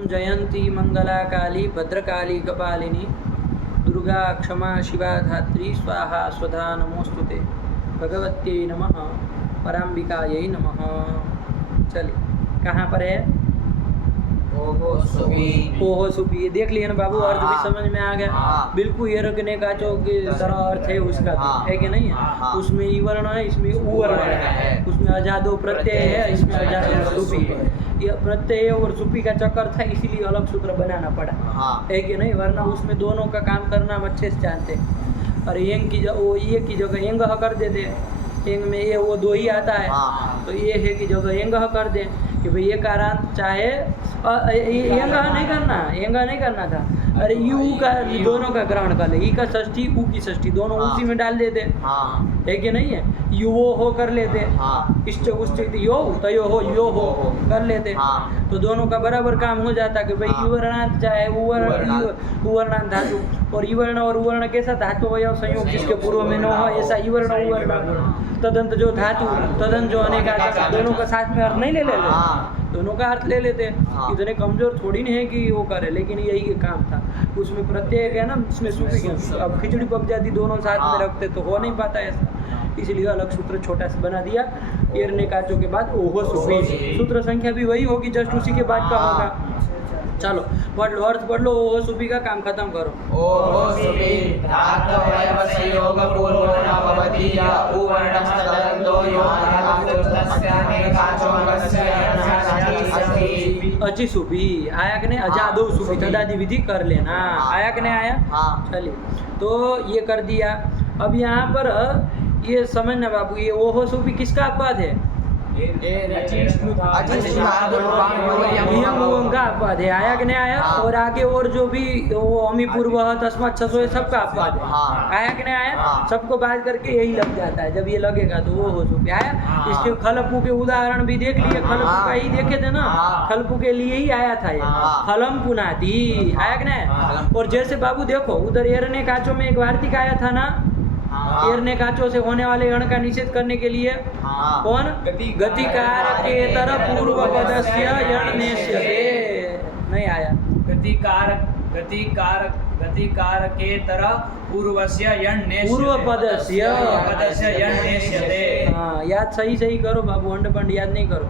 जयंती मंगला काली भद्रकाली कपालिनी दुर्गा क्षमा शिवा धात्री स्वाहा स्वधा नमोस्तुते भगवत्यै नमः पराम्बिकायै नमः। चलिए कहाँ पर है? ओहो सुपी। ये देख लिया ना बाबू, अर्थ भी समझ में आ गया। बिल्कुल ये रखने का जो तरह अर्थ है उसका है कि नहीं है? उसमें ई वर्ण है, इसमें उ वर्ण है, उसमें अजादो प्रत्यय है, इसमें अजादो सुपी है। ये प्रत्यय और सुपी का चक्कर था, इसीलिए अलग सूत्र बनाना पड़ा है कि नहीं, वरना उसमें दोनों का काम करना हम अच्छे से जानते हैं। और एंग की वो ये की जगह एंग कर देते हैं, एंग में ये वो दो ही आता है, तो ये है की जगह एंग कर दें कि भाई ये कारांत चाहे एंगा नहीं करना था। अरे यू का दोनों का ग्रहण कर ले, ई का षष्ठी ऊ की षष्ठी दोनों उसी में डाल देते है कि नहीं है? यू वो हो कर लेते, इष्ट उष्ट यो तयो हो यो हो कर लेते, तो दोनों का बराबर काम हो जाता कि भाई युवर्णांत चाहे उवर्णांत धातु, और युवर्ण और उवर्ण कैसा धातु अवयव संयोग जिसके पूर्व में न हो, ऐसा युवर्ण उवर्ण। तदंत जो धातु तदंत जो अनेक दोनों का साथ में अर्थ नहीं ले लेते, दोनों का अर्थ ले लेते। इतने कमजोर थोड़ी नहीं है कि वो करे, लेकिन यही काम था। उसमें प्रत्येक है ना, उसमें सूफी के अब खिचड़ी पक जाती दोनों साथ में रखते तो हो नहीं पाता ऐसा, इसलिए अलग सूत्र छोटा सा बना दिया। एरने काचों के बाद ओहो सुफी, सूत्र संख्या भी वही होगी, जस्ट उसी के बाद का होगा। चलो पढ़ लो, अर्थ पढ़ लो। ओहो सुफी का काम खत्म करो। ओहो सुफी धातवयव संयोग पूर्वो न भवति य उवर्णस्तदन्तो अची सुफी आया कि नहीं? अजादो सुफी तदादि विधि कर लेना, आया कि नहीं आया? चलिए तो ये कर दिया। अब यहाँ पर ये समझना बाबू, ये ओहो सुफी किसका अपवाद है? का अपवाद है, आया कि नहीं आया? और आगे और जो भी वो अमी पूर्व तस्मात् छसो सबका अपवाद है, आया कि नहीं आया? सबको बात करके यही लग जाता है, जब ये लगेगा तो वो हो चुके आया। इसके खलपू के उदाहरण भी देख लिए, खलपू का ही देखे थे ना, खलपू के लिए ही आया था ये खलम पुनाती, आया कि नहीं? और जैसे बाबू देखो उधर एरने काचों में एक वार्तिक आया था ना, एरने काचों से होने वाले गण का निषेध करने के लिए कौन? गतिकार के तरह पूर्व पदस्य यण नेष्यते, नहीं आया? गतिकार के तरह पूर्वस्य यण नेष्यते, पूर्व पदस्य यण नेष्यते। हाँ याद सही करो बाबू, अंडपंड याद नहीं करो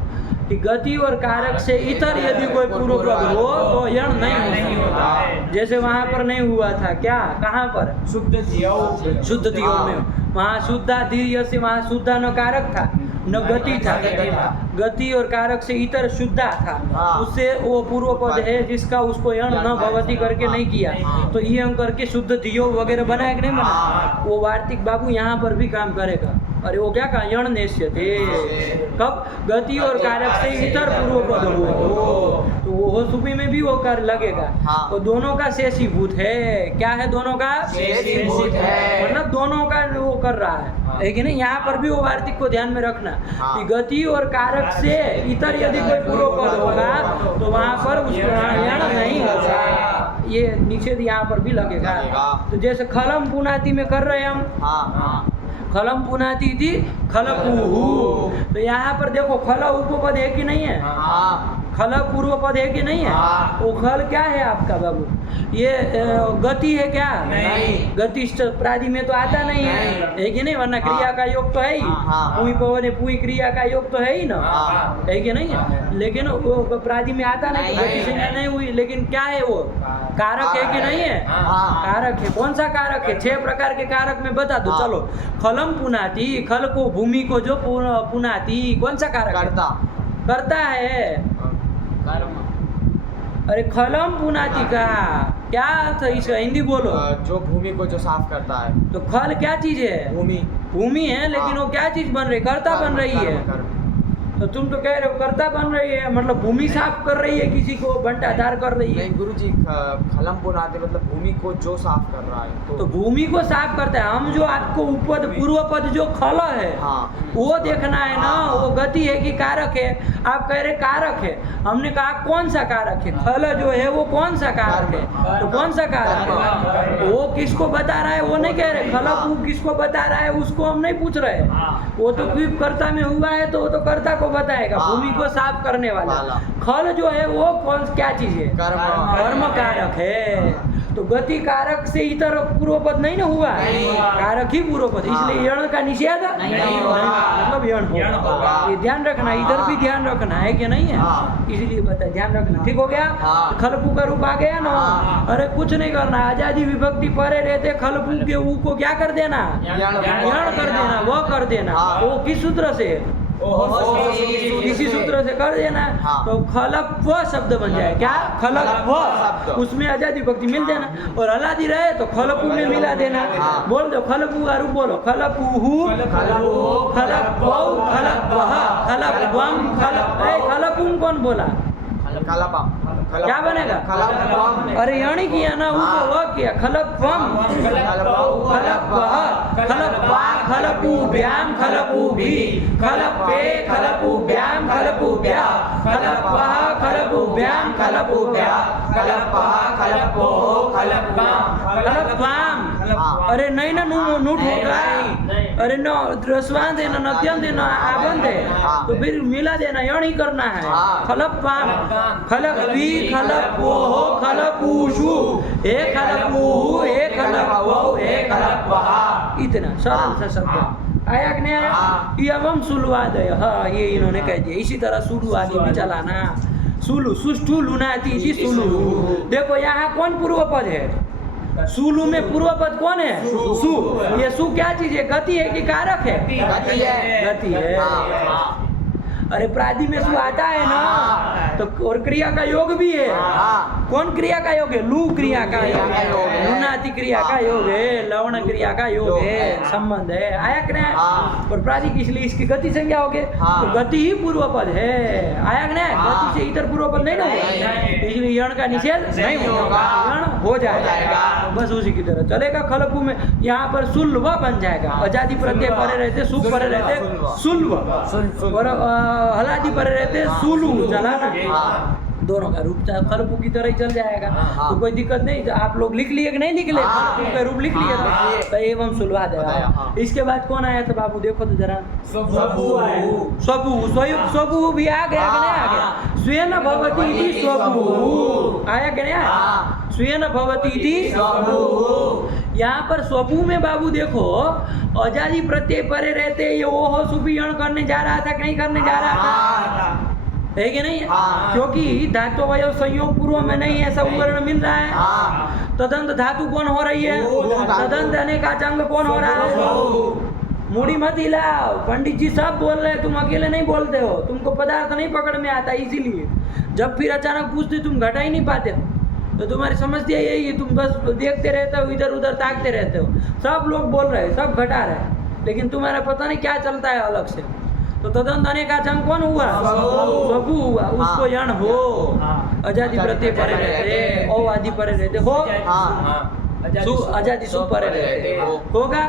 कि गति और कारक से इतर यदि कोई पूर्व पद हो तो यण नहीं होता है। जैसे वहाँ पर नहीं हुआ था, क्या कहाँ पर? शुद्ध दियो में, वहाँ शुद्धा धीर्य से वहाँ शुद्धा न कारक था न गति था, गति और कारक से इतर शुद्धा था, उससे वो पूर्व पद है जिसका उसको यण न भवती करके नहीं किया, तो ये हम करके शुद्ध दियो वगैरह बनाया कि नहीं बना? वो वार्तिक बाबू यहाँ पर भी काम करेगा। अरे वो क्या कहा? यण नेष्यते, कब? गति और कारक से इतर पूर्व पद हो तो वो सुपी में भी वो कर लगेगा। तो दोनों का शेषीभूत है, क्या है? दोनों का शेषीभूत है, मतलब दोनों का वो कर रहा है, लेकिन यहाँ पर भी वो वार्तिक को ध्यान में रखना कि गति और कारक से इतर यदि कोई पूर्व पद होगा तो वहाँ पर उसका यण नहीं होगा, ये निषेध यहाँ पर भी लगेगा। तो जैसे खलम पुनाती में कर रहे हैं हम, खलम पुनाती थी खलपुहु, तो यहाँ पर देखो खल उपपद है कि नहीं है? खल पूर्व पद है कि नहीं है? वो खल क्या है आपका बाबू? ये गति है क्या? नहीं, गति प्रादि में तो आता नहीं है कि नहीं? वरना क्रिया का योग तो है ही, पुई पवन पुई क्रिया का योग तो है ही ना, है कि नहीं है? लेकिन वो प्रादि में आता नहीं, गति संज्ञा नहीं हुई, लेकिन क्या है वो? कारक है कि नहीं है? कारक है। कौन सा कारक है? 6 प्रकार के कारक में बता दो। चलो खलम पुनाती, खल को भूमि को जो पुनाती, कौन सा कारक? करता है। अरे खलम पुनाती का क्या अर्थ है इसका? हिंदी बोलो। जो भूमि को जो साफ करता है। तो खल क्या चीज है? भूमि है, लेकिन वो क्या चीज बन रही? कर्ता बन रही है। तो तुम तो कह रहे हो कर्ता बन रही है, मतलब भूमि साफ कर रही है, किसी को बंटाधार कर रही है। नहीं गुरुजी, खलम पुनाते मतलब भूमि को जो साफ कर रहा है, तो भूमि को साफ करता है। हम जो आपको उपपद पूर्व पद जो खल है वो देखना है ना, वो गति है कि कारक है? आप कह रहे कारक है, हमने कहा कौन सा कारक है? खल जो है वो कौन सा कारक है? तो कौन सा कारक है? वो किसको बता रहा है वो नहीं कह रहे। खल किसको बता रहा है उसको हम नहीं पूछ रहे, वो तो कर्ता में हुआ है तो वो तो कर्ता को को बताएगा, हाँ। भूमि को साफ करने वाला। वाला। खल जो है वो कौन क्या चीज है? कर्म कारक है। तो गति कारक से इतर पूर्व पद नहीं ना हुआ, नहीं। कारक ही पूर्व पद, हाँ। इसलिए यण का निषेध नहीं होगा। मतलब यण यण होगा। होगा। ये ध्यान रखना, इधर भी ध्यान रखना है कि नहीं है, हाँ। इसलिए बता ध्यान रखना। ठीक हो गया? हाँ। खलपू का रूप आ गया ना। हाँ। अरे कुछ नहीं करना, आजादी विभक्ति परे रहते खलपू के ऊ को क्या कर देना? यण यण कर देना, वो कर देना। हाँ। वो किस सूत्र से? किसी सूत्र से कर देना। हाँ। तो खलप व शब्द बन जाए। क्या? खलप खलप व शब्द। उसमें आजादी भक्ति मिल देना, और हलादी रहे तो खलपू में मिला देना। हाँ। बोल दो खलपू का रूप बोलो। खलपू खलप खलपूम कौन बोला? क्या बनेगा? अरे यणी किया ना, वो हाँ। वो किया खलपम खलपू व्याम खलपू भी खलपे खलपू व्याम खलपू व्या खलपः खलपू व्याम खलपू व्या खलपाम। अरे नहीं ना, नूट होगा। अरे न रसवान देना, नद्यम देना, आबंध है, तो फिर मिला देना, यण ही करना है। खलपाम खलपी खलपो खलपूषु हे खलपू हे खलपो हे खलपः। इतना सरल सा शब्द आया कि नहीं आया? एवं सुलवादय, हाँ ये इन्होंने कह दिया। इसी तरह सुलु आदि में चलाना। सुलु सुष्ठु लुनाती जी सुलु। देखो यहाँ कौन पूर्व पद है? सुलु में पूर्व पद कौन है? सु। ये सु क्या चीज है? गति है कि कारक है? गति है। अरे प्रादि में सु आता है ना, तो और क्रिया का योग भी है। कौन क्रिया का योग है? लू क्रिया का योग है, लुनाति क्रिया का योग है, लवण क्रिया का योग है, संबंध है। आया कि नहीं? और प्रादि इसलिए इसकी गति संज्ञा हो गए, तो गति ही पूर्व पद है। आया कि नहीं? गति से इतर पूर्व पद नहीं ना होगा, इसलिए यण का निषेध नहीं होगा, यण हो जाएगा। बस उसी की तरह चलेगा। खलपू में यहाँ पर सुल्व बन जाएगा। अजादि प्रत्यय परे रहते, सुख परे रहते सुल्व, और हलादि परे रहते सुलू। चला ना, दोनों का रूप खलपू की तरह ही चल जाएगा। तो कोई दिक्कत नहीं। तो आप लोग लिख लिए कि नहीं लिख लिए? खलपू का रूप लिख लिए तो एवं सुलवा देगा। इसके बाद कौन आया था बाबू? देखो तो जरा। स्वपु भी आ गया कि नहीं आ गया? स्वेन भवति इति स्वपु आया कि नहीं आया? स्वेन भवति इति स्वपु। यहाँ पर स्वपु में बाबू देखो, अजादि प्रत्यय परे रहते ये ओहो सुपीयण करने जा रहा था कि नहीं करने जा रहा था? है कि नहीं? क्योंकि धातु वयो संयोग पूर्व में नहीं है, सब वर्ण मिल रहा है। तदंत धातु कौन हो रही है? तदंत अनेकाचंग कौन हो रहा है? मूड़ी मत हिलाओ, पंडित जी सब बोल रहे हैं, तुम अकेले नहीं बोलते हो। तुमको पदार्थ नहीं पकड़ में आता, इसीलिए जब फिर अचानक पूछते तुम घटा ही नहीं पाते हो। तो तुम्हारी समस्या यही है, तुम बस देखते रहते हो, इधर उधर ताकते रहते हो। सब लोग बोल रहे हैं, सब घटा रहे हैं, लेकिन तुम्हारा पता नहीं क्या चलता है अलग से। तो तदंत अनेकाचंग कौन हुआ? स्वपु हुआ। उसको यण हो, अजादि प्रत्यय परे रहते, ओ आदि परे रहते हो, अजादि सु परे रहते होगा,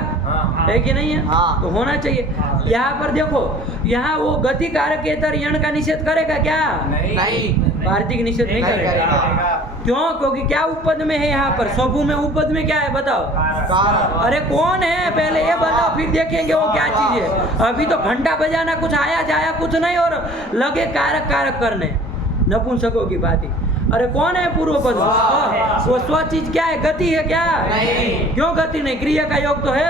है कि नहीं है? तो होना चाहिए। यहाँ पर देखो, यहाँ वो गति कारकेतर यण का निषेध करेगा क्या? नहीं। वार्तिक निषेध नहीं करेगा। क्यों? क्योंकि क्या उपपद में है यहाँ पर? स्वपु में उपपद में क्या है बताओ? अरे कौन है पहले ये बताओ, फिर देखेंगे वो क्या चीज है। अभी तो घंटा बजाना, कुछ आया जाया कुछ नहीं, और लगे कारक कारक करने, नपुंसकों की बात ही। अरे कौन है पूर्व पद? वो स्व चीज क्या है? गति है क्या? नहीं। क्यों गति नहीं? क्रिया का योग तो है,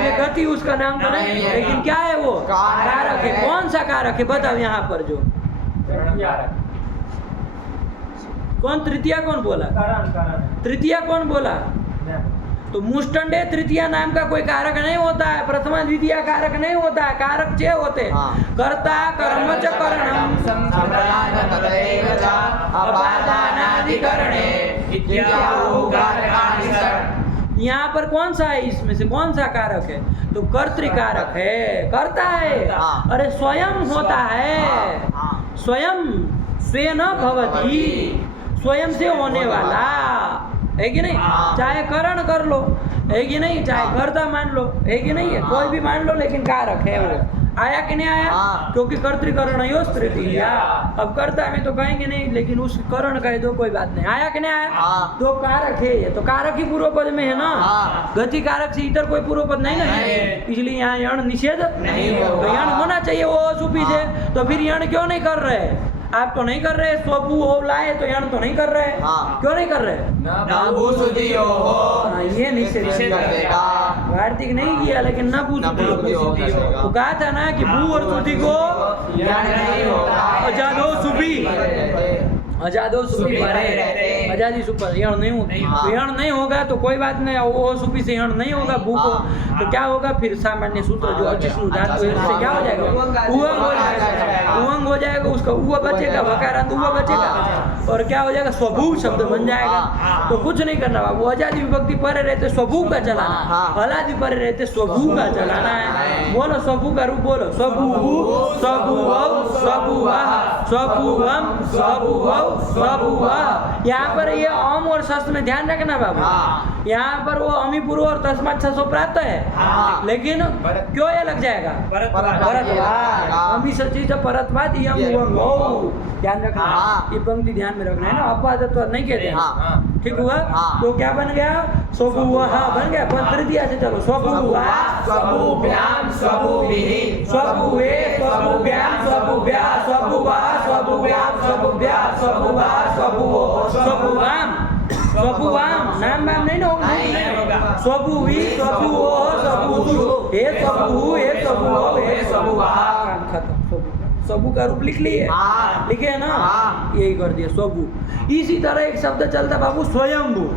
ये गति उसका नाम तो नहीं, लेकिन क्या है वो? कारक है। कौन सा कारक है बताओ यहाँ पर? जो कौन? तृतीया कौन बोला? तृतीया कौन बोला? तो मुष्टंडे तृतीया नाम का कोई कारक नहीं होता है। प्रथमा द्वितीय कारक नहीं होता है, कारक छह होते हैं। कर्ता कर्म च करणम अपादानादिकरणे इत्यादि कारकाणि षट्। यहाँ पर कौन सा है? इसमें से कौन सा कारक है? तो कर्तृकारक है, करता है। अरे स्वयं होता है, स्वयं स्वेन भवति, स्वयं से होने वाला है कि नहीं? चाहे करण कर लो, है कि नहीं? चाहे कर्ता मान लो, है कि नहीं है? कोई भी मान लो, लेकिन कारक है वो। आया कि नहीं आया? हाँ। क्योंकि कर्तृकरण योस्त तृतीया। अब कर्ता में तो कहेंगे नहीं, लेकिन उस करण कह दो कोई बात नहीं। आया कि नहीं आया? हाँ। तो कारक है ये, तो कारक ही पूर्व पद में है ना। हाँ। गति कारक से इतर कोई पूर्व पद नहीं ना है, नहीं। इसलिए यहाँ यण निषेध नहीं तो होगा। यण होना चाहिए वो सुपी से। तो फिर यण क्यों नहीं कर रहे? आप तो नहीं कर रहे, स्वभू हो लाए तो यण तो नहीं कर रहे। हाँ। क्यों नहीं कर रहे? न भूसुधियो हो हाँ, ये निषेध कर देगा। वार्तिक नहीं किया, लेकिन न न भूसुधियो हो कर देगा। वो कहा था ना कि भू और सुधि को यण नहीं होगा। अजादो सुपी, अजादो सुपी सुपी परे, परे। अजादी सुपर यण नहीं होगा। नहीं होगा। यण नहीं होगा तो कोई बात नहीं, वो सुपी से यण नहीं होगा भू को, हाँ। तो क्या होगा फिर? सामान्य सूत्र जो अचिष्णु धातु है उससे क्या हो जाएगा? उवंग हो जाएगा, उवंग हो जाएगा, उसका उव बचेगा, वकारांत उव बचेगा, और क्या हो जाएगा? स्वभू शब्द बन जाएगा। हाँ। तो कुछ नहीं करना बाबू, अजादी विभक्ति परे रहते स्वभू का चलाना, हाँ। हलादी परे रहते स्वभू का चलाना है। बोलो स्वभू का रूप बोलो, स्वभू स्वभुवौ स्वभुवः स्वभुवम स्वभुवौ स्वभुवः। यहाँ पर ये अम और शस्त में ध्यान रखना बाबू। हाँ। यहाँ पर वो अमी पूर्व और तस्मात् छसो प्राप्त है, हाँ। लेकिन क्यों ये लग जाएगा? परत्वाद। परत्वाद, अमी सची से परत्वाद यम ये उवंग हो। ध्यान रखना, हाँ। ये पंक्ति ध्यान में रखना है ना, अपवादत्व नहीं कहते हैं। हाँ। ठीक हुआ? हाँ। तो क्या बन गया? स्वभुवः बन गया। पर तृतीया से चलो, स्वभुवः स्वभुभ्याम स्वभुभिः स्वभुवे स्वभुभ्याम स्वभुभ्या स्वभुवः स्वभुभ्याम स्वभुभ्या स्वभुवः स्वभुवो स्वभुवाम स्वभुवाम। नाम वाम नहीं ना होगा? नहीं होगा। स्वभुवी स्वभुवो स्वभुतु, हे स्वभुः हे स्वभुवो हे स्वभुवः। काम खत्म। स्वभु, स्वभु का रूप लिख लिए? हाँ। लिखे है ना? हाँ। यही कर दिया स्वभु। इसी तरह एक शब्द चलता बाबू, स्वयंभू।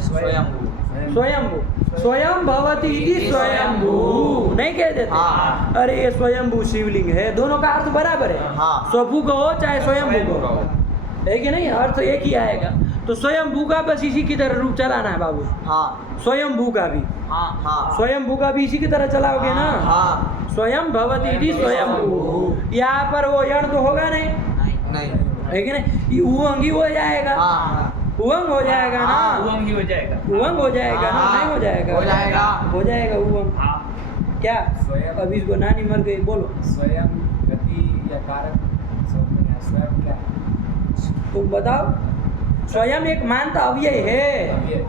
स्वयंभू। स्वयंभू, स्वयं भवति इति स्वयंभू नहीं कह देते? हाँ। अरे ये स्वयंभू शिवलिंग है, दोनों का अर्थ बराबर है। हाँ। स्वभू का हो चाहे स्वयंभू का हो, है कि नहीं? अर्थ एक ही आएगा। तो स्वयंभू का बस इसी की तरह रूप चलाना है बाबू। हाँ। स्वयंभू का भी, हाँ। हाँ। स्वयंभू का भी इसी की तरह चलाओगे ना? हाँ। स्वयं भवति इति स्वयंभू। यहाँ पर वो यण तो होगा नहीं, नहीं। है कि नहीं? ये उवंगी हो जाएगा, हाँ। उवंग हो जाएगा ना, उवंग ही हो जाएगा। उवंग हो जाएगा ना, नहीं हो जाएगा? हो जाएगा। हो जाएगा उवंग। हाँ। क्या? स्वयं। अभी इसको नानी मर गई, बोलो। स्वयं गति या कारक स्वयं क्या है? तुम बताओ। स्वयं एक मानता अव्यय है, अब ये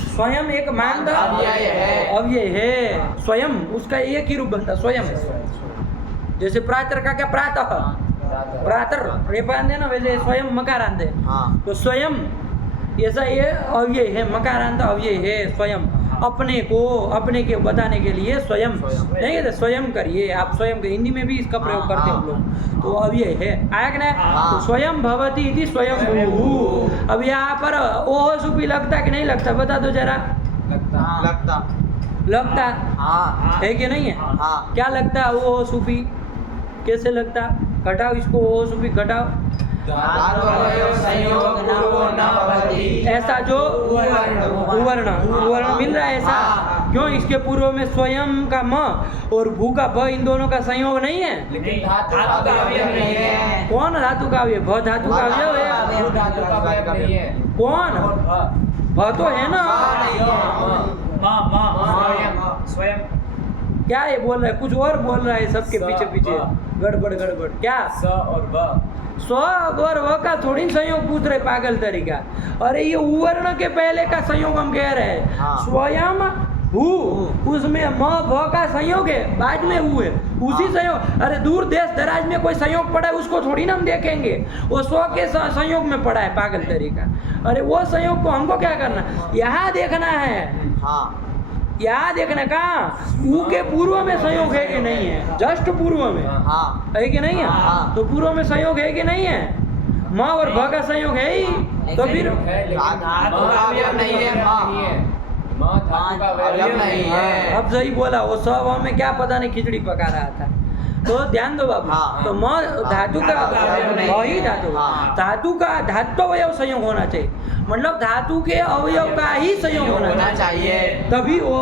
स्वयं एक मानता अव्यय है। अव्यय है। स्वयं उसका एक ही रूप बनता स्वयं। जैसे प्रातर का क्या? प्रातः, प्रातर रेपान है ना, वैसे स्वयं मकारांत है। हाँ। तो स्वयं ऐसा ये अव्यय है, मकारांत अव्यय है। स्वयं अपने को, अपने के बताने के लिए स्वयं नहीं कहते, स्वयं करिए आप। स्वयं के हिंदी में भी इसका प्रयोग करते हैं हम लोग। तो अव्यय है, आया कि नहीं? हाँ। तो स्वयं भवति इति स्वयंभू। अब यहाँ पर ओह सुपी लगता कि नहीं लगता? बता दो जरा। लगता लगता। लगता हाँ। है कि नहीं है? हाँ। क्या लगता है ओह सुपी? कैसे लगता? घटाओ इसको, ओह सुपी घटाओ। धातुवयो संयोग पूर्वो न भवति। ऐसा जो उवर्ण उवर्ण मिल रहा है ऐसा। हाँ। क्यों? इसके पूर्व में स्वयं का म और भू का भ, इन दोनों का संयोग नहीं है। लेकिन धातु धातु का अवयव नहीं है। है। कौन धातु का अवयव? भ धातु का अवयव है। धातु का अवयव नहीं है। कौन? भ तो है ना। स्वयं स्वयं क्या ये बोल रहा है? कुछ और बोल रहा है सबके स, पीछे पीछे। ब। गड़बड़ गड़बड़। क्या? स और ब। स्व और व का थोड़ी संयोग पूछ रहे पागल तरीका। अरे ये उवर्ण के पहले का संयोग हम कह रहे हैं। हाँ। स्वयं भू, उसमें म भ का संयोग है, बाद में हु है, उसी संयोग। अरे दूर देश दराज में कोई संयोग पड़ा है, उसको थोड़ी ना हम देखेंगे, वो स्व के संयोग में पड़ा है पागल तरीका। अरे वो संयोग को हमको क्या करना? यहाँ देखना है। हाँ। यहाँ देखना कहाँ? ऊ के पूर्व में संयोग है कि नहीं है? जस्ट पूर्व में हाँ। है कि नहीं है? हाँ। तो पूर्व में संयोग है कि नहीं है? म और भ का संयोग है ही, तो फिर है लेकिन धातु का अवयव नहीं है। नहीं है। माँ धातु का अवयव नहीं है। अब सही बोला। वो सब में क्या पता नहीं खिचड़ी पका रहा था। तो ध्यान दो बाबू। हाँ। तो म धातु का अवयव नहीं वही है। धातु, हाँ। धातु का धात्वयव संयोग होना चाहिए। मतलब धातु के अवयव का ही संयोग होना होना चाहिए, चाहिए। तभी वो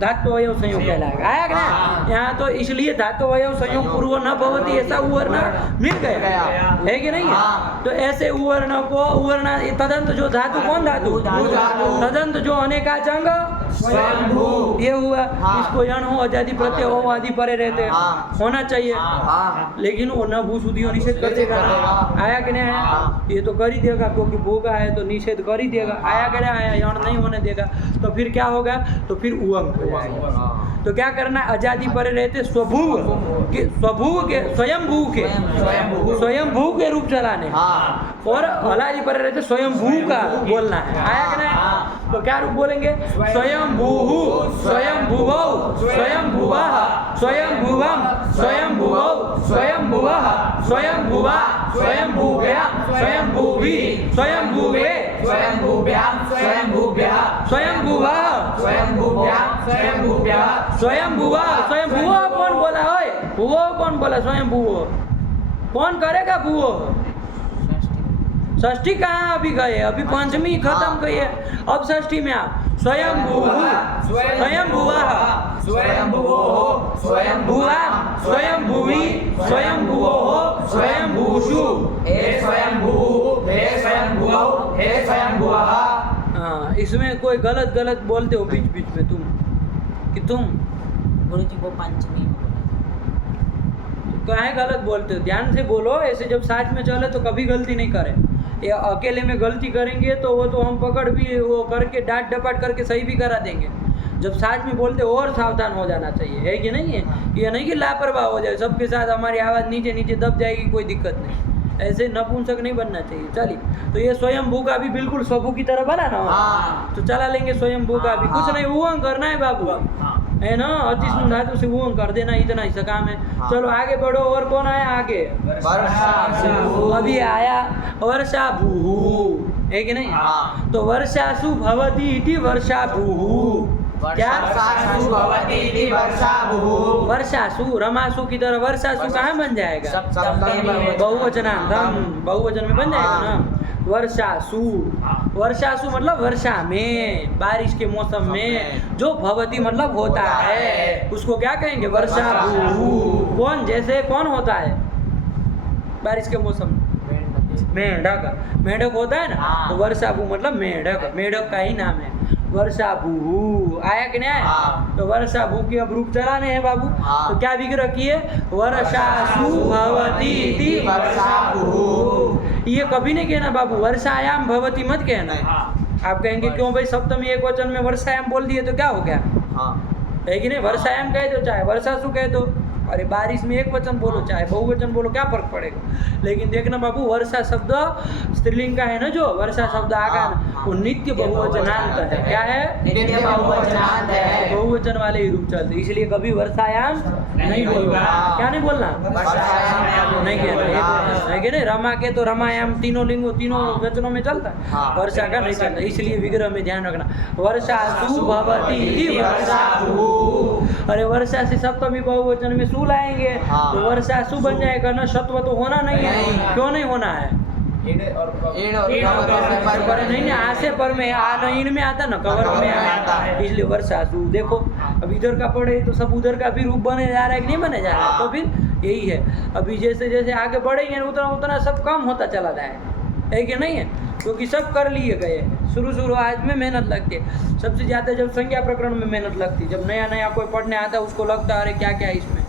धात्वयव संयोग कहलाएगा। आया कि नहीं? हाँ। यहाँ तो इसलिए धात्वयव संयोग पूर्व न भवति ऐसा उवर्ण मिल गया, है कि नहीं है? हाँ। तो ऐसे उवर्ण को उवर्ण तदंत जो धातु, कौन धातु? धातु। तदंत जो अनेकाचंग स्वयंभू। ये हुआ। हाँ। इसको यण हो आजादी प्रत्यय हो आदि परे रहते हैं, हाँ। होना चाहिए। हाँ। लेकिन वो न भू सुधी हो निषेध कर देगा। हाँ। आया कि नहीं आया? हाँ। ये तो कर ही देगा, क्योंकि भूखा है तो निषेध कर ही देगा। आया कि नहीं आया? यण नहीं होने देगा। तो फिर क्या होगा? तो फिर उवंग हो जाएगा। तो क्या करना है? आजादी परे रहते स्वभू के, स्वभू के, स्वयंभू के, स्वयंभू के रूप चलाने, हाँ। और अलादी पर रहते स्वयंभू का बोलना है। आया कि नहीं? हाँ। तो क्या रूप बोलेंगे? स्वयंभू, स्वयंभुवौ, स्वयंभुवः, स्वयंभुवम्, स्वयंभुवौ, स्वयंभुवः, स्वयंभुवा, स्वयंभुव्याम्, स्वयंभुवी, स्वयंभुवे, स्वयंभूभ्याम् स्वयंभूभ्यः स्वयंभुवः, स्वयंभूभ्याम् स्वयंभूभ्यः स्वयंभुवा। स्वयंभुवो कौन बोला? ओए भुवो कौन बोला? स्वयंभुवो कौन करेगा? भुवो षष्ठी कहाँ अभी गए? अभी पंचमी खत्म गई है, अब षष्ठी में आप स्वयंभू, स्वयंभुवः, स्वयंभुवोः भुवाम्, स्वयंभुवी, स्वयंभुवोः, स्वयंभूषु। हे स्वयंभू हे स्वयंभुवौ हे स्वयंभुवः। हाँ, इसमें कोई गलत गलत बोलते हो बीच बीच में तुम, कि तुम गुरु जी को पंचमी में बोला। कहाँ गलत बोलते हो? ध्यान से बोलो। ऐसे जब साथ में चले तो कभी गलती नहीं करें। ये अकेले में गलती करेंगे तो वो तो हम पकड़ भी वो करके डांट डपाट करके सही भी करा देंगे। जब साथ में बोलते और सावधान हो जाना चाहिए, है कि नहीं है? ये नहीं कि लापरवाह हो जाए, सबके साथ हमारी आवाज़ नीचे नीचे दब जाएगी, कोई दिक्कत नहीं। ऐसे नपुंसक नहीं बनना चाहिए। चलिए, तो ये स्वयंभू का भी बिल्कुल स्वभू की तरह बना ना। हाँ। तो चला लेंगे स्वयंभू का भी। कुछ नहीं, उवंग करना है बाबू, है ना? अतिष्णु धातु से उवंग कर देना, इतना ही सा काम है। हाँ। चलो आगे बढ़ो। और कौन आया आगे? वर्षासु। अभी आया वर्षाभूः, है कि नहीं? हाँ। तो वर्षासु भवति इति वर्षाभूः। क्या? वर्षासु भवति इति वर्षाभूः। वर्षासु, रमासु की तरह वर्षासु कहाँ बन जाएगा? सप्तमी में बहुवचनांतम, बहुवचन में बन जाएगा ना। वर्षासु, वर्षासु मतलब वर्षा में, बारिश के मौसम में जो भवती मतलब होता है, उसको क्या कहेंगे? वर्षाभूः। कौन? जैसे कौन होता है बारिश के मौसम में? मेढक। मेढक होता है ना, तो वर्षाभू मतलब मेढक, मेढक का ही नाम है वर्षाभूः। आया कि नहीं आया? हाँ। तो वर्षाभू के अब रूप चलाने हैं बाबू। हाँ। तो क्या विग्रह किए? वर्षासु भवति इति वर्षाभूः। ये कभी नहीं कहना बाबू, वर्षायाम भवति मत कहना है। आप कहेंगे क्यों भाई? सप्तमी एक वचन में वर्षायाम बोल दिए तो क्या हो गया? हाँ। है कि नहीं? वर्षायाम कह दो, चाहे वर्षासु कह दो। अरे बारिश में एक वचन बोलो चाहे बहुवचन बोलो, क्या फर्क पड़ेगा? लेकिन देखना बाबू, वर्षा शब्द स्त्रीलिंग का है ना, जो वर्षा शब्द आगा ना, वो नित्य बहुवचनांत है। क्या है? नित्य बहुवचनांत है। बहुवचन वाले ही रूप चलते, इसलिए कभी वर्षायाम नहीं बोलना। क्या नहीं बोलना? वर्षायाम नहीं कहना, है कि नहीं? रमा के तो रमायाम तीनों लिंगों तीनों वचनों में चलता है, हाँ। वर्षा का नहीं चलता। इसलिए विग्रह में ध्यान रखना। वर्षासु भवति इति वर्षाभूः। अरे वर्षा से सप्तमी बहुवचन में सु लाएंगे, हाँ। तो वर्षासु बन जाएगा ना। सत्व तो होना नहीं है। नहीं। क्यों नहीं होना है? इन और पर नहीं ना, आसे पर में आ न, इन में आता ना, कवर में आता है, इसलिए वर्षासु। देखो अब इधर का पढ़े तो सब उधर का भी रूप बने जा रहा है कि नहीं बने जा रहा है? तो फिर यही है। अभी जैसे जैसे आगे बढ़ेंगे उतना उतना सब कम होता चला जाएगा, है कि नहीं है? क्योंकि सब कर लिए गए। शुरू आज में मेहनत लगती है सबसे ज़्यादा, जब संज्ञा प्रकरण में मेहनत लगती है। जब नया नया कोई पढ़ने आता है उसको लगता है अरे क्या क्या इसमें।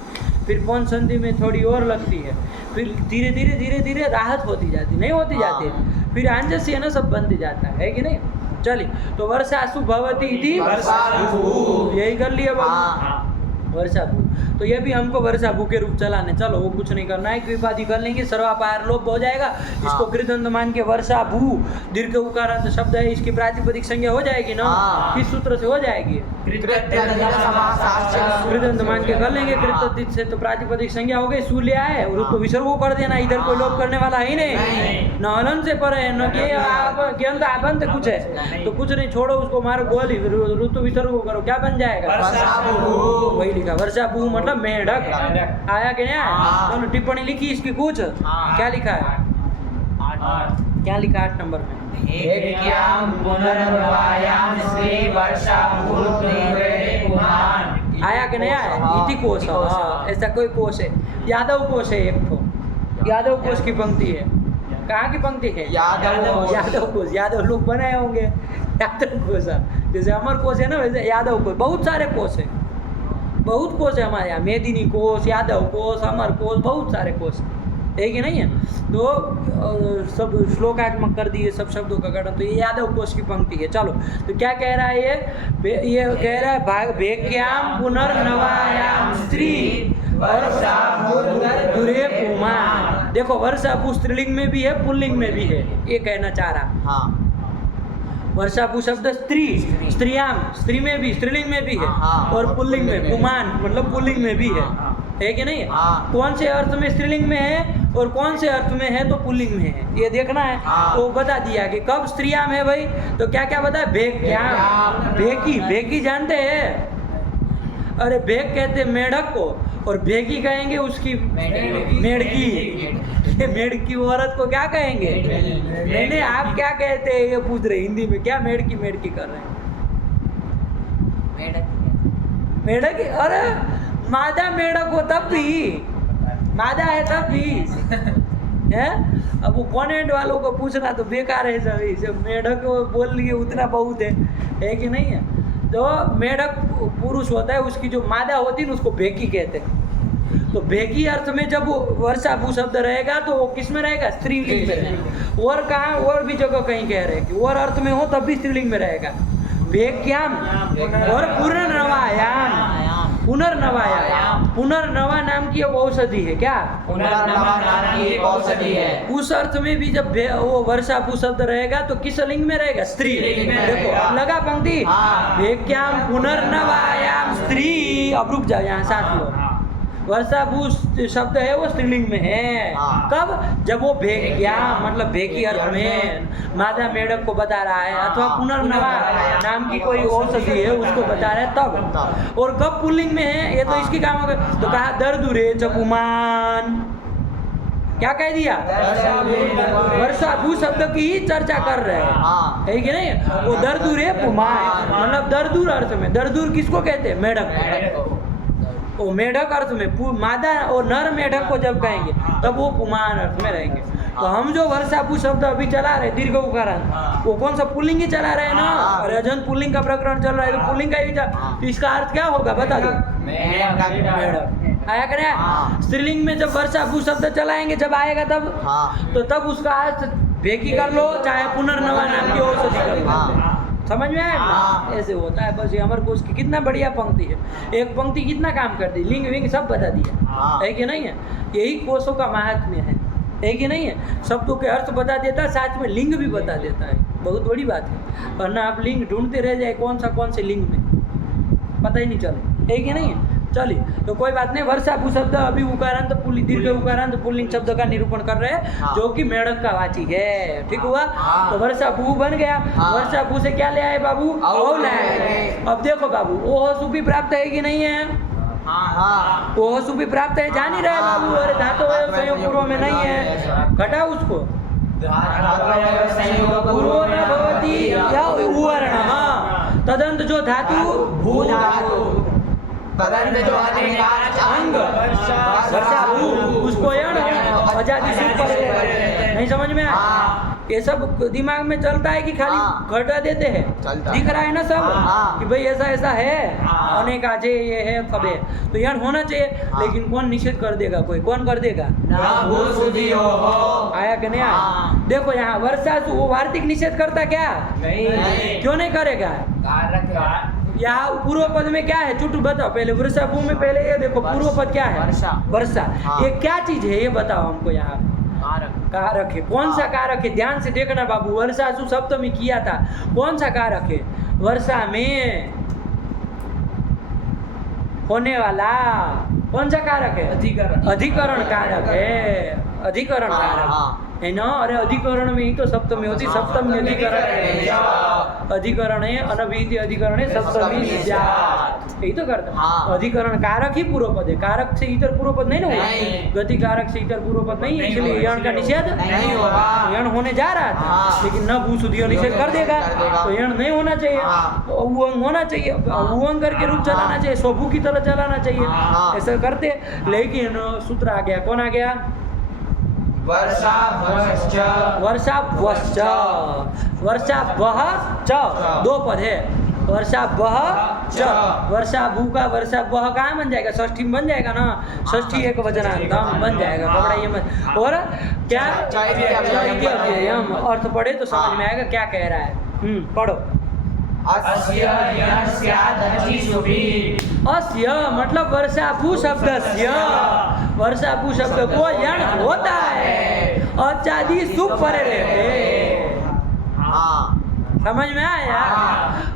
फिर पौन संधि में थोड़ी और लगती है, फिर धीरे धीरे धीरे धीरे राहत होती जाती, नहीं होती जाती, फिर आंजस्य है ना, सब बनते जाता है कि नहीं? चलिए, तो वर्षासु भवति इति वर्षाभूः। यही कर लिया बाबू, हाँ। वर्षाभू। तो ये भी हमको वर्षाभू के रूप चलाने। चलो वो कुछ नहीं करना है, कृपादि कर लेंगे, सर्वापार लोप हो जाएगा। इसको कृदंत मान के वर्षाभू, दीर्घ उकारांत शब्द है, इसकी प्रातिपदिक संज्ञा हो जाएगी ना? हाँ। किस सूत्र से हो जाएगी? कृदंत मान के कर लेंगे, कृतदित से तो प्रातिपदिक संज्ञा हो गई, सूर्य आए और उसको विसर्ग को कर देना। इधर कोई लोप करने वाला ही नहीं, न हलन से पर है, न के ज्ञान आबंत कुछ है, तो कुछ नहीं, छोड़ो उसको, मारो गोली, ऋतु विसर्ग करो, क्या बन जाएगा? वही लिखा वर्षाभू मतलब मेढक। आया कि नहीं आया? हाँ। चलो टिप्पणी लिखी इसकी कुछ। हाँ। क्या लिखा है? क्या लिखा 8 नंबर में? एकयाम पुनर्वायाम श्री वर्षाभूर्निवृत्ति पुमान। आया कि नहीं आया? इति कोश। हाँ, ऐसा कोई कोश है, यादव कोश है एक तो, यादव कोश की पंक्ति है। कहाँ की पंक्ति है? यादव यादव कोश। यादव लोग बनाए होंगे यादव कोश। जैसे अमर कोश है ना, वैसे यादव कोश। बहुत सारे कोश है, बहुत कोश है हमारे यहाँ। मेदिनी कोश, यादव कोश, अमर कोश, बहुत सारे कोश है कि नहीं है। तो सब श्लोकात्मक कर दिए सब शब्दों का गठन। तो ये यादव कोश की पंक्ति है। चलो, तो क्या कह रहा है ये कह रहा है भेक्याम पुनर्नवायाम स्त्री दुरे पुमान। देखो वर्षापु स्त्रीलिंग में भी है, पुल्लिंग में भी है, ये कहना चाह रहा। हाँ वर्षापु शब्द स्त्री, स्त्रियाम, स्त्री में भी, स्त्रीलिंग में भी है, हाँ। और पुल्लिंग में, पुमान मतलब पुल्लिंग में भी है कि नहीं? हाँ। कौन से अर्थ में स्त्रीलिंग में है और कौन से अर्थ में है तो पुल्लिंग में है, ये देखना है। हाँ। तो बता दिया कि कब स्त्रियाम है भाई, तो क्या क्या बताया? भेक्याम, भेकी, भेकी जानते हैं? अरे भेक कहते हैं मेढक को, और भेकी कहेंगे उसकी मेढकी। मेढकी औरत को क्या कहेंगे? नहीं, आप क्या कहते हैं ये पूछ रहे हिंदी में, क्या मेढकी मेढकी कर रहे हैं? मेढक। अरे मादा मेढक हो तब भी, मादा है तब भी है। अब वो कॉन्वेंट वालों को पूछना तो बेकार है सभी, जब मेढक बोल लिए उतना बहुत है कि नहीं है। तो मेढक पुरुष होता है, उसकी जो मादा होती है ना उसको भेकी कहते हैं। तो भेकी अर्थ में जब वर्षापु शब्द रहेगा तो वो किस में रहेगा? स्त्रीलिंग में रहेगा। और कहाँ और भी जगह कहीं कह रहे हैं कि और अर्थ में हो तब भी स्त्रीलिंग में रहेगा। भेक्याम और पुनर्नवायाम। पुनर्नवायाम, पुनर्नवा नाम की एक औषधि है। क्या? पुनर्नवा नाम की एक औषधि है। उस अर्थ में भी जब वो वर्षापु शब्द रहेगा तो किस लिंग में रहेगा? स्त्री। देखो अब लगा पंक्ति, भेक्याम पुनर्नवायाम स्त्री। अब रुक जाओ यहाँ साथ लो। वर्षापु शब्द है वो स्त्रीलिंग में है। कब? जब वो भेक्याम मतलब भेकी अर्थ में मादा मेढक को बता रहा है, अथवा पुनर्नवा नाम की कोई औषधि है उसको बता रहा है तब। और कब पुल्लिंग में है, ये तो इसकी काम हो गया। तो कहा दर्दुरे चपुमान। क्या कह दिया? वर्षापु शब्द की ही चर्चा कर रहे हैं, है कि नहीं? वो दर्दुरे पुमान मतलब दर्दुर अर्थ में। दर्दुर किसको कहते हैं? मेढक। वो मेढक अर्थ में, मादा और नर मेढक को जब कहेंगे तब वो पुमान अर्थ में रहेंगे। तो हम जो वर्षापु शब्द अभी चला रहे दीर्घ उकारांत, वो कौन सा? पुल्लिंग ही चला रहे हैं ना। और अजंत पुल्लिंग का प्रकरण चल रहा है तो पुल्लिंग का ही तो इसका अर्थ क्या होगा बता दो? मेढक। आया करे? स्त्रीलिंग में जब वर्षापु शब्द चलाएंगे जब आएगा तब, तो तब उसका अर्थ भेकी कर लो, चाहे पुनर्नवा नाम की औषधि कर लो। समझ में आया? ऐसे होता है बस। ये अमर कोश की कितना बढ़िया पंक्ति है। एक पंक्ति कितना काम कर दी, लिंग विंग सब बता दिया, है कि नहीं है? यही कोशों का महात्म्य है कि नहीं है? शब्दों के अर्थ बता देता है, साथ में लिंग भी बता देता है। बहुत बड़ी बात है, वरना आप लिंग ढूंढते रह जाए कौन से लिंग में, पता ही नहीं चले, है कि नहीं है? चलिए, तो कोई बात नहीं। वर्षापु शब्द अभी उकारांत दीर्घ उकारांत पुल्लिंग शब्द का निरूपण कर रहे हैं, जो कि मेढक का वाची है। ठीक हुआ? तो वर्षापु बन गया। वर्षापु से क्या ले आए बाबू? औ ले आए। अब देखो बाबू, ओह सुपी प्राप्त है कि नहीं है? ओह सुपी प्राप्त है, जान ही रहे बाबू। अरे धातु संयोग पूर्व में नहीं है, घटा उसको। पूर्व न भवति या उवर्ण तदंत जो धातु भू धातु तदंत जो अंग वर्षापु उसको यण आजादी से ऊपर नहीं। समझ में आया? ये सब दिमाग में चलता है कि खाली घटा देते हैं, दिख रहा है ना सब कि भाई ऐसा ऐसा है, अनेक आजे ये है कब है, तो यण होना चाहिए। लेकिन कौन निषेध कर देगा? कोई कौन कर देगा? आया कि नहीं आया? देखो यहाँ वर्षासु, वो वार्तिक निषेध करता क्या? नहीं। क्यों नहीं करेगा? यहाँ पूर्व पद में क्या है? चुटू बताओ पहले। वर्षापु में पहले ये देखो पूर्व पद क्या है? वर्षा। ये क्या चीज है ये बताओ हमको। यहाँ कारक है। कौन सा कारक है? ध्यान से देखना बाबू। वर्षासु सप्तमी किया था, कौन सा कारक है? वर्षा में होने वाला कौन सा कारक है? अधिकरण कारक है। अधिकरण कारक है ना। अरे अधिकरण में ही तो सप्तमी होती, सप्तमी अधिकरण है। अधिकरण है अनभिहित अधिकरण है सप्तमी यही तो करता। अधिकरण कारक ही पूर्व पद है, कारक से इतर पूर्व पद नहीं ना होगा। गति कारक से इतर पूर्व पद नहीं, इसलिए यण का निषेध नहीं होगा। यण होने जा रहा था लेकिन न भूसुधियो निषेध कर देगा, तो यण नहीं होना चाहिए, उवंग होना चाहिए। उवंग करके रूप चलाना चाहिए, स्वभू की तरह चलाना चाहिए, ऐसा करते। लेकिन सूत्र आ गया, कौन आ गया? वर्षाभश्च वर्षाभ्वश्च वर्षाभ्वः च दो पद है वर्षाभ्वः च वर्षाभू का वर्षाभ्वः कहाँ बन जाएगा षष्ठी में बन जाएगा ना षष्ठी एक वचनांतम बन जाएगा घबराइए मत और क्या हम अर्थ पढ़े तो समझ में आएगा क्या कह रहा है पढ़ो अस्य यः स्यादचि सुभी अस्य मतलब वर्षाभू शब्दस्य वर्षाभू शब्द को यण होता है अचादी सुख परे रहते हाँ समझ में आया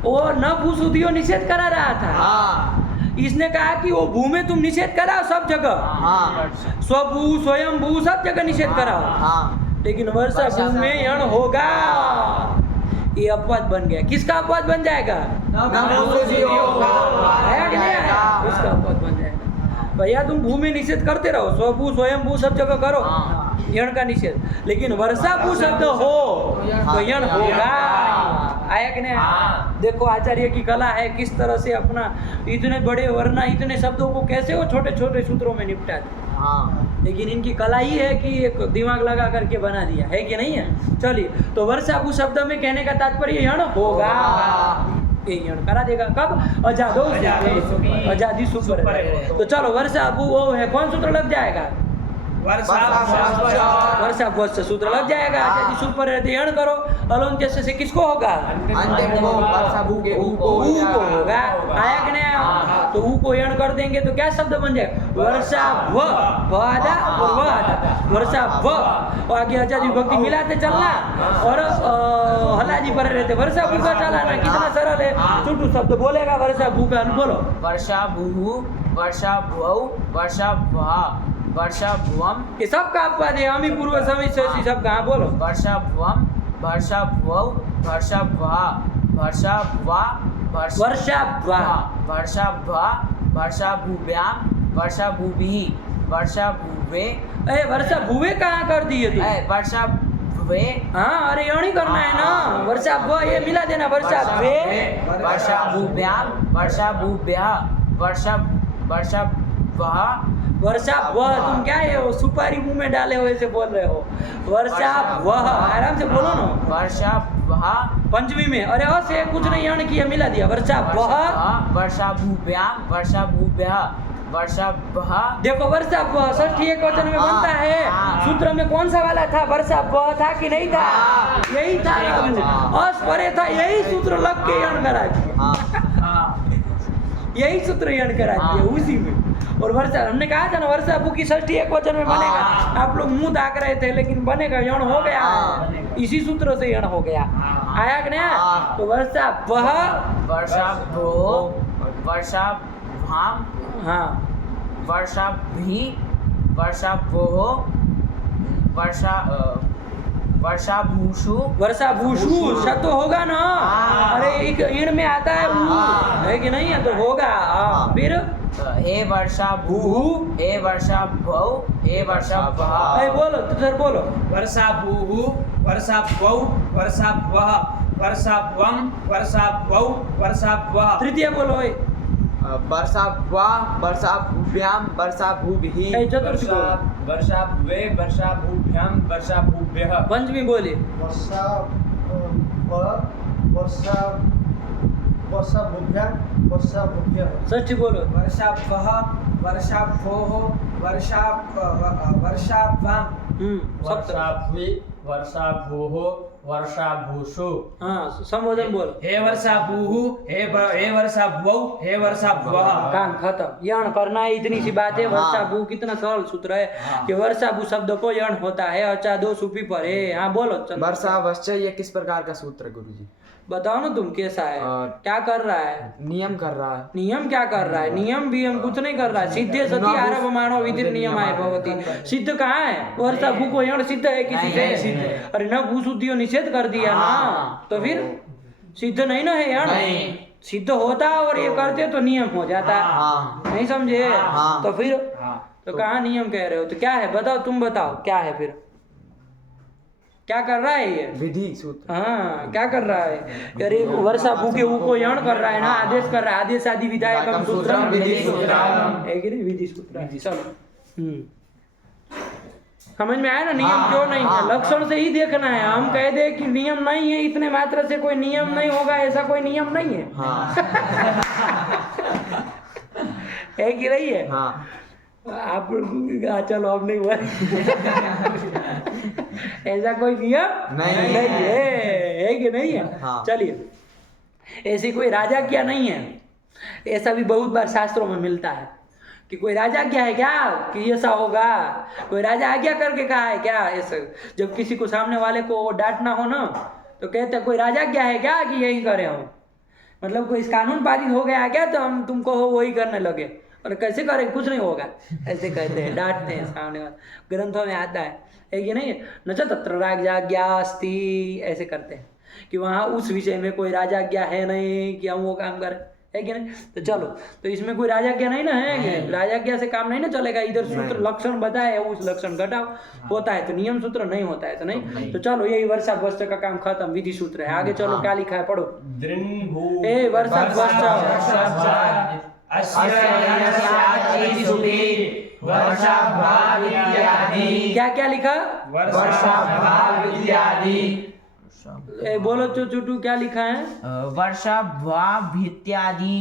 वो न भूसुधियो निषेध करा रहा था हाँ इसने कहा कि वो भू में तुम निषेध कराओ सब जगह हाँ स्वभू स्वयं भू सब जगह निषेध कराओ हाँ लेकिन वर्षा भू में यण होगा ये अपवाद बन गया किसका अपवाद बन जाएगा है कि नहीं आया? उसका अपवाद बन जाएगा भैया तुम भू में निषेध करते रहो स्वभू स्वयं भू सब जगह करो यण का निषेध लेकिन वर्षा भू शब्द हो तो यण होगा आया कि नहीं देखो आचार्य की कला है किस तरह से अपना इतने बड़े वरना इतने शब्दों को कैसे वो छोटे छोटे सूत्रों में निपटाते हाँ लेकिन इनकी कला ही है कि एक दिमाग लगा करके बना दिया है कि नहीं है चलिए तो वर्षाभू शब्द में कहने का तात्पर्य यण होगा ये यण करा देगा कब आजादी सूत्र तो चलो वर्षाभू वो है कौन सूत्र लग जाएगा वर्षाभ्वश्च सूत्र लग जाएगा आजादी सूत्र रहते यण करो अलोन से किसको होगा अंतिम को वर्षाभू के ऊ को ऊ को होगा आया कि नहीं आया तो ऊ को यण कर देंगे तो क्या शब्द बन जाएगा वर्षाभ्व आधा और वह आधा वर्षाभ्व और आगे आजादी भक्ति मिलाते चलना और हलाजी पर रहते वर्षाभू का चलाना कितना सरल है छोटू शब्द बोलेगा वर्षाभू का बोलो वर्षाभूः वर्षाभ्वौ वर्षाभ्वः वर्षाभ्वम् ये सब का अपवाद है हम ही पूर्व समय से सब कहाँ बोलो वर्षाभ्वम् वर्षाभ्वौ वर्षाभ्वः वर्षाभ्वा वर्षाभ्वा वर्षाभ्वा वर्षाभुव्यां वर्षाभुभिः वर्षाभुवे ए वर्षा भुवे कहाँ कर दिए तू वर्षाभुवे हाँ अरे यही करना है ना वर्षा भुआ ये मिला देना वर्षा भे वर्षाभुव्यां वर्षाभुभ्यः वर्षाभ्वः वर्षा भुआ तुम क्या है वो सुपारी मुंह में डाले हुए से बोल रहे हो वर्षा भुआ आराम से बोलो ना वर्षाभ्वः पंचमी में अरे से कुछ नहीं यण किया मिला दिया वर्षा भुआ वर्षाभुव्यां वर्षाभुभ्यः वर्षाभ्वः देखो वर्षा भुआ षष्ठी एक वचन में बनता है सूत्र में कौन सा वाला था वर्षा भुआ था कि नहीं था यही था अस्परे था यही सूत्र लग के यण करा दिया यही सूत्र यण करा दिया उसी में और वर्षा हमने कहा था ना वर्षा भू की षष्ठी एक वचन में बनेगा आप लोग मुंह ताक रहे थे लेकिन बनेगा यण हो गया इसी सूत्र से यण हो गया आया कि नहीं तो वर्षा वह वर्षाभ्वो वर्षाभ्वां हाँ वर्षाभि वर्षाभ्वोः वर्षाभूषु वर्षाभूषु शब्द होगा ना अरे एक ईण में आता है है कि नहीं है तो होगा फिर हे वर्षाभूः हे वर्षाभ्वौ हे वर्षाभ्वः बोलो तो सर बोलो वर्षाभूः वर्षाभ्वौ वर्षाभ्वः वर्षाभ्वं वर्षाभ्वौ वर्षाभ्वः तृतीय बोलो वर्षाभ्वा वर्षाभुव्यां वर्षाभुभिः चतुर्थी वर्षाभुवे वर्षाभुभ्यां वर्षाभुभ्यः पंचमी बोले वर्षाभुभ्यां वर्षाभुभ्यः षष्ठी बोलो वर्षाभ्वः वर्षाभ्वोः वर्षाभ्वां वर्षाभुवे वर्षाभूः वर्षाभूषु हाँ संबोधन बोलो हे वर्षाभूः हे वर्षाभ्वौ हे वर्षाभ्वः काम खत्म यण करना है इतनी सी बात है वर्षाभू कितना सरल सूत्र है कि वर्षाभू शब्द को यण होता है अच्छा दो सुपी पर है हाँ बोलो चलो वर्षावश्च ये किस प्रकार का सूत्र है गुरुजी बताओ ना तुम कैसा है क्या कर रहा है नियम कर रहा है नियम क्या कर रहा है नियम भी हम कुछ नहीं कर रहा है सिद्धे सती आरभ मानो विधिर नियम आए भगवती सिद्ध कहाँ है वर्षा भू को यण सिद्ध है किसी से अरे न भू शुद्धियों निषेध कर दिया ना तो फिर सिद्ध नहीं ना है यण सिद्ध होता और ये करते तो नियम हो जाता नहीं समझे तो फिर तो कहाँ नियम कह रहे हो तो क्या है बताओ तुम बताओ क्या है फिर क्या कर रहा है ये विधि सूत्र हाँ क्या कर रहा है अरे वर्षा भू के ऊ को यण कर रहा है ना आदेश कर रहा है आदेश आदि विधायकम सूत्रम विधि सूत्रम है कि नहीं विधि सूत्र चलो समझ में आया ना नियम क्यों नहीं है? लक्षण से ही देखना है। हम कह दे कि नियम नहीं है, इतने मात्र से कोई नियम नहीं होगा, ऐसा कोई नियम नहीं है। है कि नहीं है? आप चलो अब नहीं हुआ ऐसा कोई नियम नहीं है कि नहीं है? चलिए, ऐसी कोई राजा क्या नहीं है। ऐसा भी बहुत बार शास्त्रों में मिलता है कि कोई राजा क्या है क्या कि ऐसा होगा, कोई राजा आज्ञा करके कहा है क्या ऐसा। जब किसी को सामने वाले को डांटना हो ना तो कहते हैं कोई राजा क्या है क्या कि यही करे हम, मतलब कोई कानून पारित हो गया क्या तो हम तुमको हो वही करने लगे, और कैसे करें कुछ नहीं होगा, ऐसे कहते हैं, डांटते हैं सामने वाले। ग्रंथों में आता है कि नहीं, न च तत्र राजाज्ञा अस्ति, ऐसे करते हैं कि वहाँ उस विषय में कोई राजाज्ञा है नहीं कि हम वो काम करें, है कि नहीं। तो चलो, तो इसमें कोई राजाज्ञा नहीं ना है, राजाज्ञा से काम नहीं ना चलेगा। इधर सूत्र लक्षण बताए, उस लक्षण घटाओ, होता है तो नियम सूत्र, नहीं होता है तो नहीं। तो चलो, यही वर्षा वस्त्र का काम खत्म, विधि सूत्र है। आगे चलो, क्या लिखा है पढ़ो। ए वर्षा वस्त्र क्या क्या लिखा? बोलो चुटू, क्या लिखा है? वर्षा भित्यादि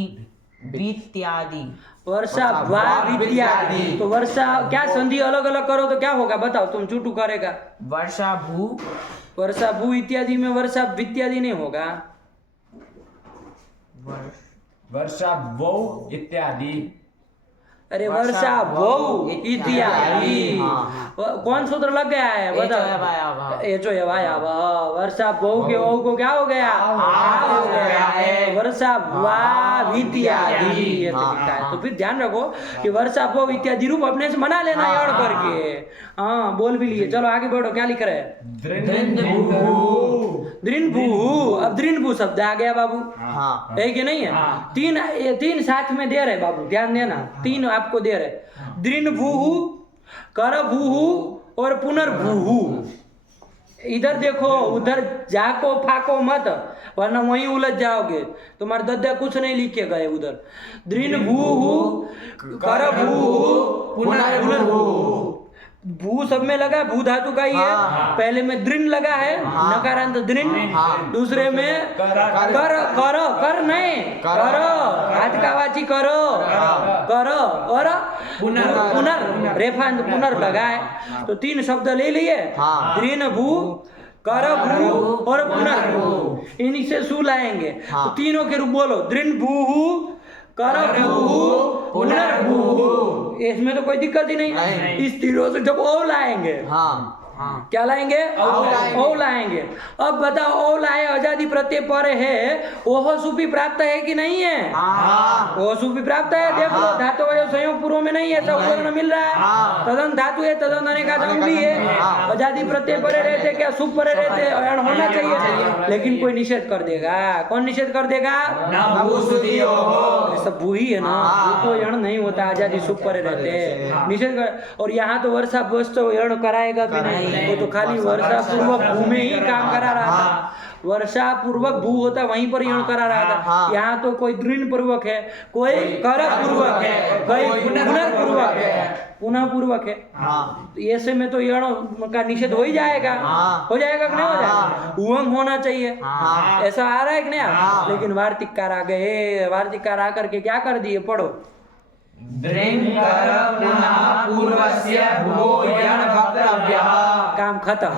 वित्यादि। वर्षा वित्यादि। तो वर्षा क्या संधि अलग अलग करो तो क्या होगा बताओ, तुम चुटू करेगा। वर्षा भू इत्यादि में वर्षा वित्यादि नहीं होगा। वर्षा वो इत्यादि। अरे वर्षा वो इत्यादि। कौन सूत्र लग गया है बताओ? एचो है भाई। अब वर्षा वो के ओ को क्या हो गया? हो गया है। वर्षा वा इत्यादि लिखा है। तो फिर ध्यान रखो कि वर्षा वो इत्यादि रूप अपने से बना लेना है अड़ करके। हाँ, बोल भी लिए। चलो आगे बढ़ो, क्या लिख रहे हैं? दृन्भू। अब दृन्भू शब्द आ गया बाबू, है कि नहीं है? तीन साथ में दे रहे बाबू, ध्यान देना, तीन आपको दे रहे। दृन्भू, करभू और पुनर्भू। इधर देखो, उधर जाको फाको मत, वरना वहीं उलझ जाओगे। तुम्हारे दद्दा कुछ नहीं लिखे गए उधर। दृन्भू, करभू, पुनर्भू। भू सब में लगा, भू धातु का ही है। पहले में दृन लगा है, नकारांत दृन। दूसरे में कर नहीं, करो, हाथ का वाची करो, और पुनर रेफांत पुनर लगा है। तो तीन शब्द ले लिए, दृन भू, कर भू और पुनर्भू। इन्हीं से सु लाएंगे। तो तीनों के रूप बोलो, दृन भू, कर भू, पुनर्भू। इसमें तो कोई दिक्कत ही नहीं। इस तीनों से जब ओ लाएंगे, क्या लाएंगे? ओ लाएंगे। अब बताओ, ओ लाए आजादी प्रत्यय पर है, ओह सुपी प्राप्त है कि नहीं है? ओह सुपी प्राप्त है। देख लो, धातु वजह संयोग पूर्व में नहीं है, सब मिल रहा है। तदन धातु है, तदन अनेका भी है। आजादी प्रत्यय परे रहते, क्या सुप परे रहते, अयण होना चाहिए। लेकिन कोई निषेध कर देगा। कौन निषेध कर देगा? सब भू ही है ना, तो यण नहीं होता, आजादी सुप परे रहते, निषेध कर। और यहाँ तो वर्षा वस्त्र यण कराएगा भी नहीं, वो तो खाली वर्षा पूर्वक भू में ही काम करा रहा था। वर्षा पूर्वक भू होता, वहीं पर यण करा रहा था। यहाँ तो कोई दृढ़ पूर्वक है, कोई कर पूर्वक है, कोई पुनर्पूर्वक है, पुनः पूर्वक है। तो ऐसे में तो यण का निषेध हो ही जाएगा। हो जाएगा कि नहीं हो जाएगा? उवंग होना चाहिए। ऐसा आ रहा है कि नहीं? लेकिन वार्तिककार आ गए। वार्तिककार आकर के क्या कर दिए, पढ़ो। काम खत्म।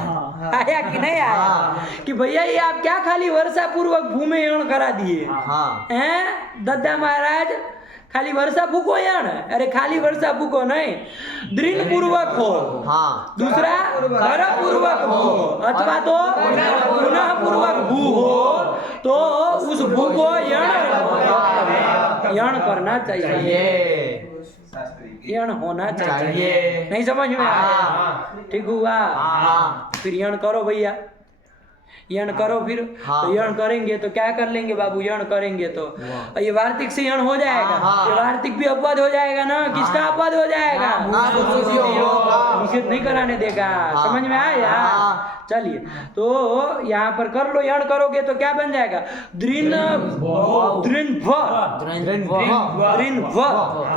आया कि नहीं आया? कि भैया ये आप क्या खाली वर्षा पूर्वक भू में यण करा दिए हैं? दद्दा महाराज, खाली वर्षा फूको यण? अरे खाली वर्षा फूको नहीं, दृढ़ पूर्वक हो, दूसरा कर पूर्वक हो, अथवा तो पुनः पूर्वक भू हो, तो उस भू को यण करना चाहिए, यण होना चाहिए। नहीं समझ में आया? ठीक हुआ? फिर यण करो भैया। यण करो फिर। तो यण करेंगे तो क्या कर लेंगे बाबू, यण करेंगे तो ये वार्तिक से यण हो जाएगा। ये वार्तिक भी अपवाद हो जाएगा ना, किसका अपवाद हो जाएगा, निषेध नहीं कराने देगा। समझ में आया? चलिए तो यहाँ पर कर लो, यण करोगे तो क्या बन जाएगा, दृन दृन भ दृन भ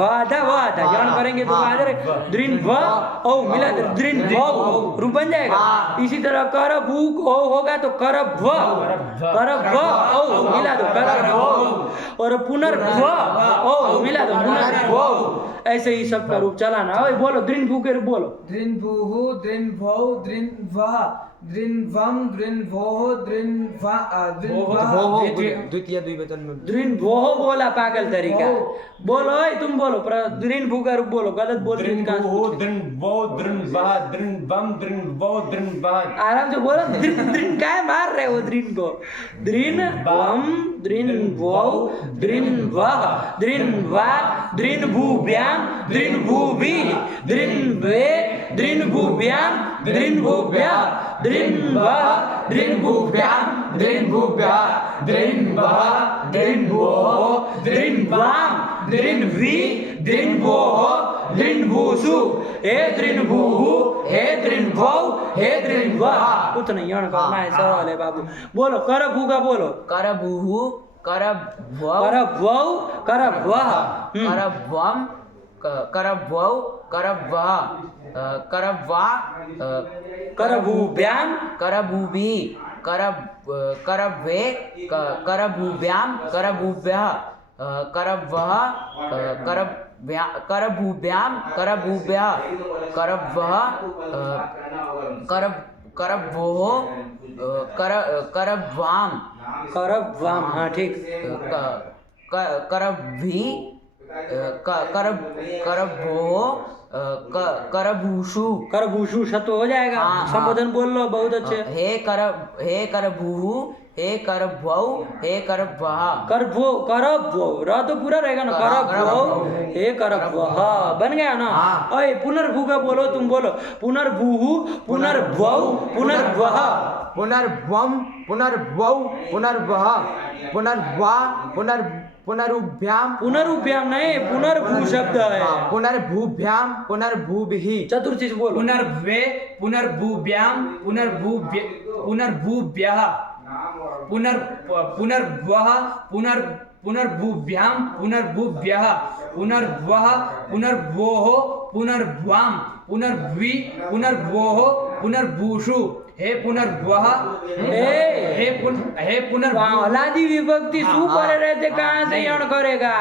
आधा व आधा, यण करेंगे तो आधा दृन भ ओ मिला दृन भ रूप बन जाएगा। इसी तरह कर भूक ओ होगा तो कर भ ओ मिला दो कर भ, और पुनर्भ ओ मिला दो पुनर्भ। ऐसे ही सबका रूप चलाना। ओए बोलो दृन भू के रूप बोलो। दृन भूः दृन भौ दृन वः दृन वम दृन भोः दृन द्वितीय द्विवचन में दृन भोह बोला पागल तरीका। बोलो ओए तुम बोलो, दृन भू का रूप बोलो, गलत बोल रहे हो। दृन वो दृन बह दृन बम दृन वो दृन बह। आराम से बोलो। दृन दृन काय मार रहे हो दृन को, दृन वम दृन वो दृन वह दृन वा दृन भूभ्याम दृन भूभि दृन वे दृन भूभ्याम दृन भूभ्या दृन वह दृन भूभ्याम दृन भूभ्या दृन वह दृन भोः दृन वाम दृन वी दृन भोः दृन भूसु हे दृन भूः हे दृन भौ हे दृन वह। कुछ नहीं यण करना है, सरल है बाबू। बोलो कर भू का बोलो। कर भूः कर भव कर भौ कर वह कर भवम कर भव कर वह कर वा कर भूभ्याम कर भूभि कर वे कर भूभ्याम कर भूभ्यः कर वह कर भूभ्याम कर भूभ्यः कर वह कर भोः कर वाम कर वाम। हाँ ठीक। कर भी कर भोः कर भूषु कर भूषु सत्व हो जाएगा। हाँ, संबोधन बोल लो, बहुत अच्छे। हे कर भूः हे कर भौ हे कर वह कर भो कर भो र तो पूरा रहेगा ना, कर भो हे कर वह बन गया ना। ओए पुनर्भू का बोलो, तुम बोलो पुनर्भूः पुनर्भौ पुनर्वह पुनर्भवम पुनर्भौ पुनर्वह पुनर्वा पुनरुभ्याम पुनरुभ्याम नहीं, पुनर्भू शब्द है। पुनर्भूभ्याम पुनर्भूभिः। चतुर्थी से बोलो। पुनर्भवे पुनर्भूभ्याम पुनर्भूभ्यः पुनर्भवः पुनर्भूभ्याम पुनर्भूभ्यः पुनर्भवः पुनर्भोः पुनर्भवाम पुनर्भवी पुनर्भोः पुनर्भूषु हे पुनर्भवः हे पुनर्भू। अलादी विभक्ति सु परे रहते कहाँ से यण करेगा।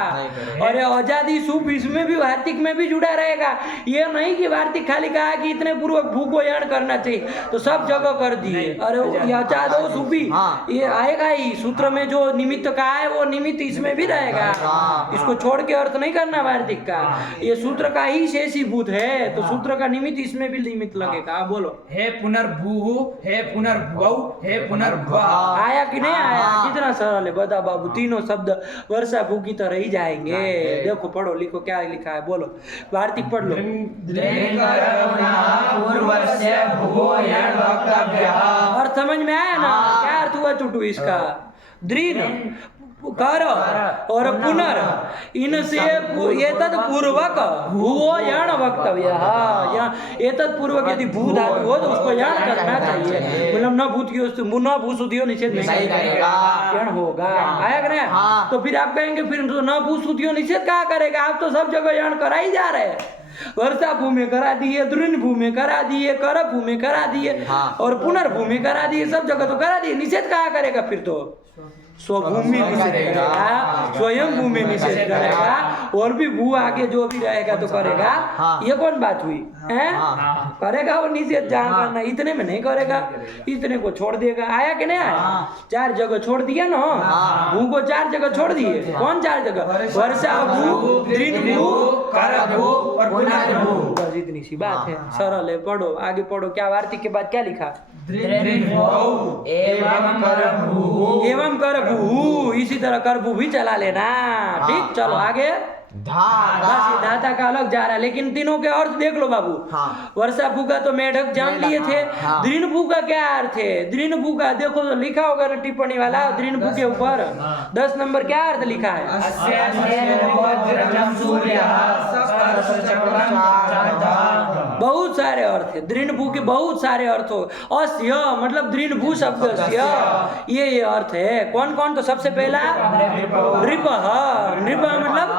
अरे आजादी सुप इसमें भी वार्तिक में भी जुड़ा रहेगा। ये नहीं कि वार्तिक खाली कहा कि इतने पूर्वक भू को यण करना चाहिए तो सब जगह कर दिए। अरे अचादो सुपी ये आएगा ही, सूत्र में जो निमित्त कहा है वो निमित्त इसमें भी रहेगा। इसको छोड़ के अर्थ नहीं करना वार्तिक का, ये सूत्र का ही शेषीभूत है तो सूत्र का निमित्त इसमें भी निमित्त लगेगा। बोलो। हे पुनर्भूः हे पुनर्भवौ हे पुनर्भवः। आया कि नहीं आया? कितना सरल है बता बाबू। तीनों शब्द वर्षा भू की तरह ही जाएंगे। देखो पढ़ो लिखो क्या लिखा है, बोलो वार्तिक पढ़ लो। और समझ में आया ना क्या अर्थ हुआ चुटू इसका? दृन कर और पुनर इनसे एतत् पूर्वक भूवो यण वक्तव्य। एतत् पूर्वक यदि भू धातु हो तो उसको यण करना चाहिए। मतलब न भूत न भूसुधियो निषेध नहीं करेगा, यण होगा। आया कि नहीं? तो फिर आप कहेंगे फिर तो न भूसुधियो निषेध कहा करेगा? आप तो सब जगह यण करा ही जा रहे हैं। वर्षा भू में करा दिए, दृन भू में करा दिए, कर भू में करा दिए और पुनर्भू में करा दिए, सब जगह तो करा दिए। निषेध कहा करेगा फिर तो? स्वभूमि निषेध करेगा, स्वयं भूमि निषेध करेगा, और भी भू आगे जो भी रहेगा तो करेगा। ये कौन बात हुई है? करेगा वो निषेध जहाँ करना, इतने में नहीं करेगा, इतने को छोड़ देगा। आया कि नहीं आया? 4 जगह छोड़ दिया ना, भू को 4 जगह छोड़ दिए। कौन 4 जगह? वर्षा भू, दृन भू, कर भू और पुनर्भू। बस इतनी सी बात है, सरल है। पढ़ो आगे पढ़ो। क्या वार्तिक के बाद क्या लिखा? एवं कर भू। इसी तरह कर भू भी चला लेना। ठीक, चलो आगे। धागा। बस ये धाता का अलग जा रहा है, लेकिन तीनों के अर्थ देख लो बाबू। हाँ। वर्षा भूखा तो मेढक जान लिए थे। हाँ। दृढ़ भूखा क्या अर्थ है? दृढ़ भूखा देखो तो लिखा होगा ना टिप्पणी वाला, दृढ़ भू के ऊपर 10 नंबर क्या अर्थ लिखा है? बहुत सारे अर्थ है दृढ़ भू के, बहुत सारे अर्थ हो। अस्य मतलब दृढ़ भू शब्द ये अर्थ है। कौन कौन? तो सबसे पहला नृप। नृप मतलब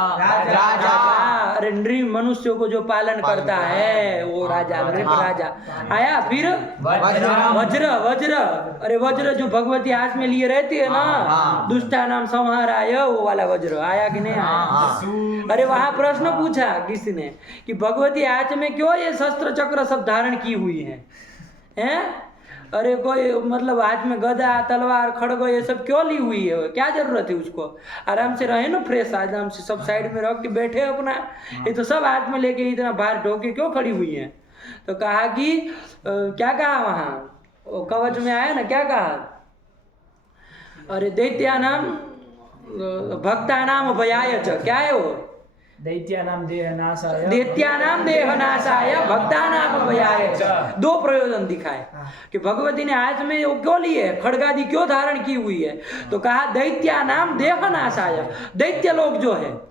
राजा। अरे नृप मनुष्यों को जो पालन करता है वो राजा, नृप राजा आया। फिर वज्र। वज्र अरे वज्र जो भगवती हाथ में लिए रहती है ना, दुष्टा नाम संहार आया, वो वाला वज्र आया कि नहीं आया? अरे वहां प्रश्न पूछा किसी ने कि भगवती हाथ में क्यों ये शस्त्र चक्र सब धारण की हुई है? अरे कोई मतलब हाथ में गदा तलवार खड़ग ये सब क्यों ली हुई है? क्या जरूरत है उसको? आराम से रहे ना, फ्रेश आराम से सब साइड में रख के बैठे अपना। ये तो सब हाथ में लेके इतना बाहर ढोके क्यों खड़ी हुई है? तो कहा कि क्या कहा वहां कवच में आया ना, क्या कहा? अरे दैत्यानाम भक्तानाम भयाय च, क्या है वो? दैत्यानाम देहनाशाय भक्तानाम भयाय च। दो प्रयोजन दिखाए कि भगवती ने हाथ में वो क्यों लिए, खड़गादि क्यों धारण की हुई है? तो कहा दैत्यानाम देहनाशाय, दैत्य लोग जो है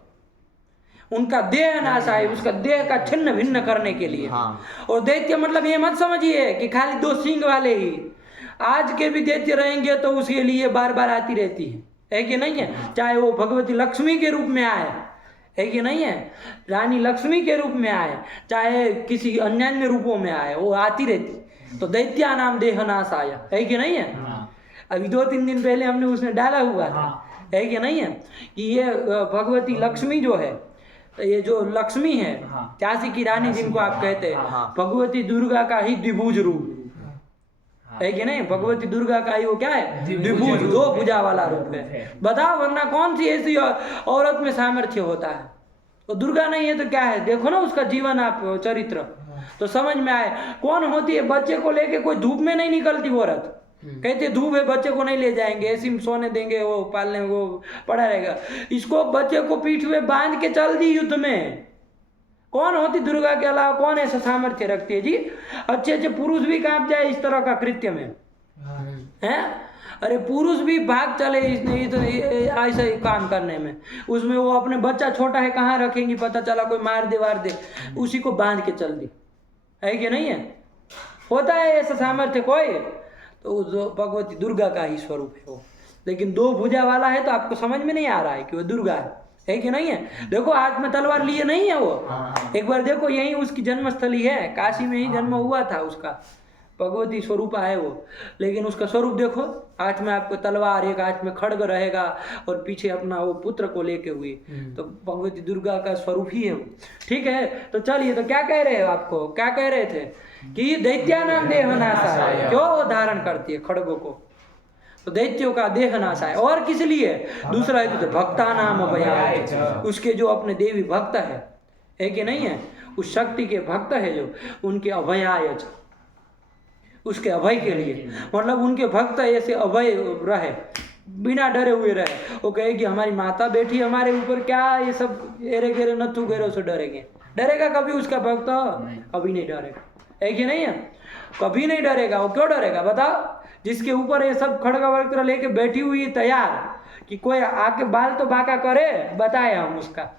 उनका देह नाशाय, उसका देह का छिन्न भिन्न करने के लिए। और दैत्य मतलब ये मत समझिए कि खाली 2 सींग वाले ही। आज के भी दैत्य रहेंगे तो उसके लिए बार बार आती रहती है कि नहीं है? चाहे वो भगवती लक्ष्मी के रूप में आए, है कि नहीं है? रानी लक्ष्मी के रूप में आए, चाहे किसी अन्य रूपों में आए, वो आती रहती। तो दैत्या नाम देहनाशाय, है कि नहीं है? अभी 2-3 दिन पहले हमने उसने डाला हुआ था, है कि नहीं है? कि ये भगवती लक्ष्मी जो है, ये जो लक्ष्मी है, झांसी की रानी जिनको आप कहते हैं, भगवती दुर्गा का ही द्विभुज रूप है कि नहीं? भगवती दुर्गा का ही वो क्या है? द्विभुज, 2 भुजा वाला रूप है। बताओ वरना कौन सी ऐसी औरत में सामर्थ्य होता है? तो दुर्गा नहीं है तो क्या है? देखो ना उसका जीवन, आप चरित्र तो समझ में आए। कौन होती है? बच्चे को लेके कोई धूप में नहीं निकलती वो औरत। कहते धूप है बच्चे को नहीं ले जाएंगे, ऐसी में सोने देंगे, वो पालने वो पड़ा रहेगा। इसको बच्चे को पीठ में बांध के चल दी युद्ध में। कौन होती दुर्गा के अलावा? कौन ऐसा सामर्थ्य रखती है जी? अच्छे अच्छे पुरुष भी कांप जाए इस तरह का कृत्य में, हैं? अरे पुरुष भी भाग चले ऐसा काम करने में। उसमें वो अपने बच्चा छोटा है कहाँ रखेंगी? पता चला कोई मार दे वार दे, उसी को बांध के चल दी, है कि नहीं है? होता है ऐसा सामर्थ्य कोई? तो जो भगवती दुर्गा का ही स्वरूप है वो। लेकिन 2 भुजा वाला है तो आपको समझ में नहीं आ रहा है कि वो दुर्गा है कि नहीं है? देखो हाथ में तलवार लिए नहीं है वो। एक बार देखो, यही उसकी जन्मस्थली है, काशी में ही जन्म हुआ था उसका, भगवती स्वरूप है वो। लेकिन उसका स्वरूप देखो, हाथ में आपको तलवार, एक हाथ में खड्ग रहेगा और पीछे अपना वो पुत्र को लेके हुई, तो भगवती दुर्गा का स्वरूप ही है वो। ठीक है, तो चलिए, तो क्या कह रहे हो? आपको क्या कह रहे थे कि दैत्यानाम देहनाशाय, क्यों वो धारण करती है खड्गों को? तो दैत्यों का देह नाश है। और किस लिए? दूसरा है तो भक्ता नाम भयाय, उसके जो अपने देवी भक्त है कि नहीं है? उस शक्ति के भक्त है जो, उनके अभयाय, उसके अभय के लिए, मतलब उनके भक्त ऐसे अभय रहे, बिना डरे हुए रहे। वो कहे कि हमारी माता बैठी हमारे ऊपर, क्या ये सब एरे गेरे नथु गेरे से डरेंगे? डरेगा कभी उसका भक्त? कभी नहीं डरेगा, है कि नहीं है? कभी नहीं डरेगा। वो क्यों डरेगा बताओ? जिसके ऊपर ये सब खड़गा वस्त्र लेके बैठी हुई है तैयार कि कोई आके बाल तो बांका करे, बताए हम उसका,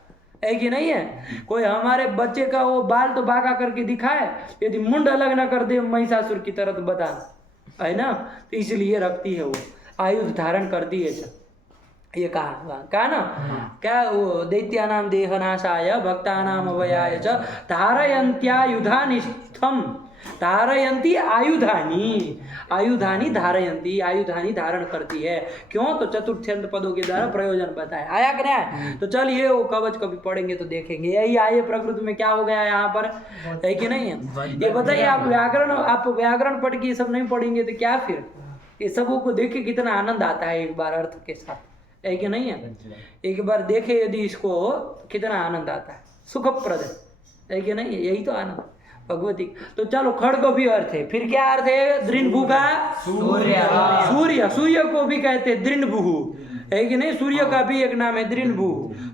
है कि नहीं है? कोई हमारे बच्चे का वो बाल तो बांका करके दिखाए, यदि मुंड अलग ना कर दे महिषासुर की तरह, तो बता, है ना? तो इसलिए रखती है वो, आयुध धारण करती है। ये कहा ना, क्या वो दैत्यानाम देहनाशाय भक्तानाम अभयाय च धारयन्त्यायुधानिष्ठम, धारयंती आयुधानी, आयुधानी धारयंती, आयुधानी धारण करती है। क्यों? तो चतुर्थ्यंत पदों के द्वारा प्रयोजन बताया। आया कि नहीं? तो चलिए वो कवच कभी पढ़ेंगे तो देखेंगे। यही आइए प्रकृति में क्या हो गया यहाँ पर, है कि नहीं है? ये बताइए, आप व्याकरण पढ़ के ये सब नहीं पढ़ेंगे तो क्या फिर? ये सबों को देखे कितना आनंद आता है एक बार अर्थ के साथ, है कि नहीं है? एक बार देखे यदि इसको, कितना आनंद आता है, सुखप्रद है कि नहीं? यही तो आनंद भगवती। तो चलो, खड्ग भी अर्थ है। फिर क्या अर्थ है? दृढ़भू का सूर्य, सूर्य, सूर्य को भी कहते हैं दृढ़भू, है कि नहीं। सूर्य का भी एक नाम है दृन्भु,